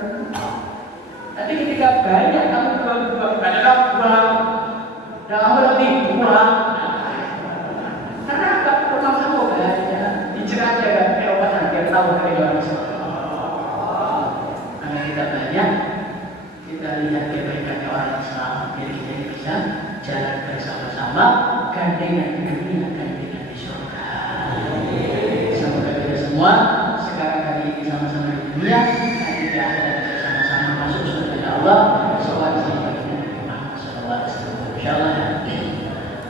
Nanti ketika banyak kamu buang, banyak kamu buang, dan kamu lebih buang. Karena apa? Rumah kamu banyak, dijerat ya kan? Eropa biar tahu dari orang Islam. Karena kita banyak, kita lihat kebaikan orang Islam, biar kita bisa jalan bersama-sama, gandengan di dunia, gandengan di surga. Semoga kita semua sekarang hari ini sama-sama di dunia, nanti di akhirat bisa sama-sama masuk surga Allah. Sallallahu alaihi wasallam. Insyaallah.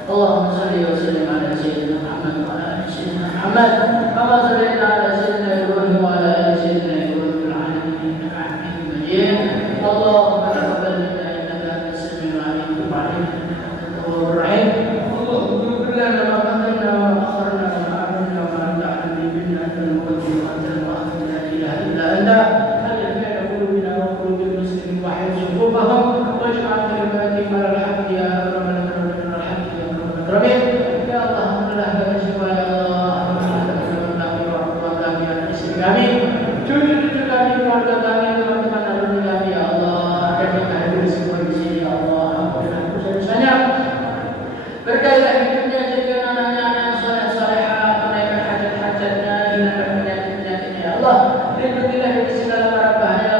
Allahumma shalli wa sallim ala sayyidina Muhammad wa ala ali sayyidina Muhammad. Kama shallaita ala sayyidina Ibrahim wa ala ali sayyidina Ibrahim fil alamin innaka Hamidum Majid. Allahumma taqabbal minna innaka antas samiul alim wa tub alaina innaka antat tawwabur rahim. Allahumma ighfir lana ma qaddamna wa akharna wa ma a'lanna wa ma anta a'lam bihi minna antal muqaddim wa antal mu'akhir la ilaha illa anta. وحفظ صفوفهم واجعل كلماتهم على الحق يا اكرم الاكرمين الحق يا اكرم الاكرمين يا الله الحمد لله bersyukur ya Allah alhamdulillah kami anak istri kami cucu-cucu kami keluarga kami teman-teman alumni kami ya Allah dan yang hadir semua di sini ya Allah ampunilah dosa-dosanya berkailah hidupnya jadikan anaknya yang saleh-salehah tunaikan hajat-hajatnya hilangkan penyakit-penyakitnya ya Allah lindungilah dari segala mara bahaya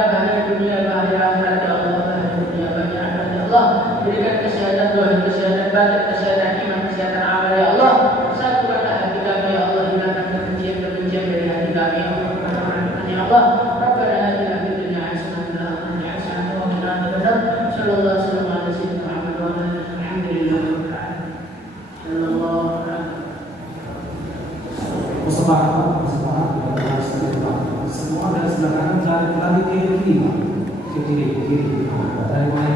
dunia bahaya akhirat ya Allah bahaya dunia bahaya akhirat ya Allah berikan kesehatan zahir kesehatan batin kesehatan iman kesehatan amal ya Allah satukanlah hati kami ya Allah hilangkan kebencian dari hati kami ya Allah ya Allah Rabbana atina fid dunya hasanah wa fil akhirati hasanah wa qina adzabannar sallallahu alaihi wasallam ala sayyidina Muhammad wa ala alihi alhamdulillahi rabbil alamin sallallahu alaihi semua dari sebelah kanan lari ke kiri, ke kiri. Dari mulai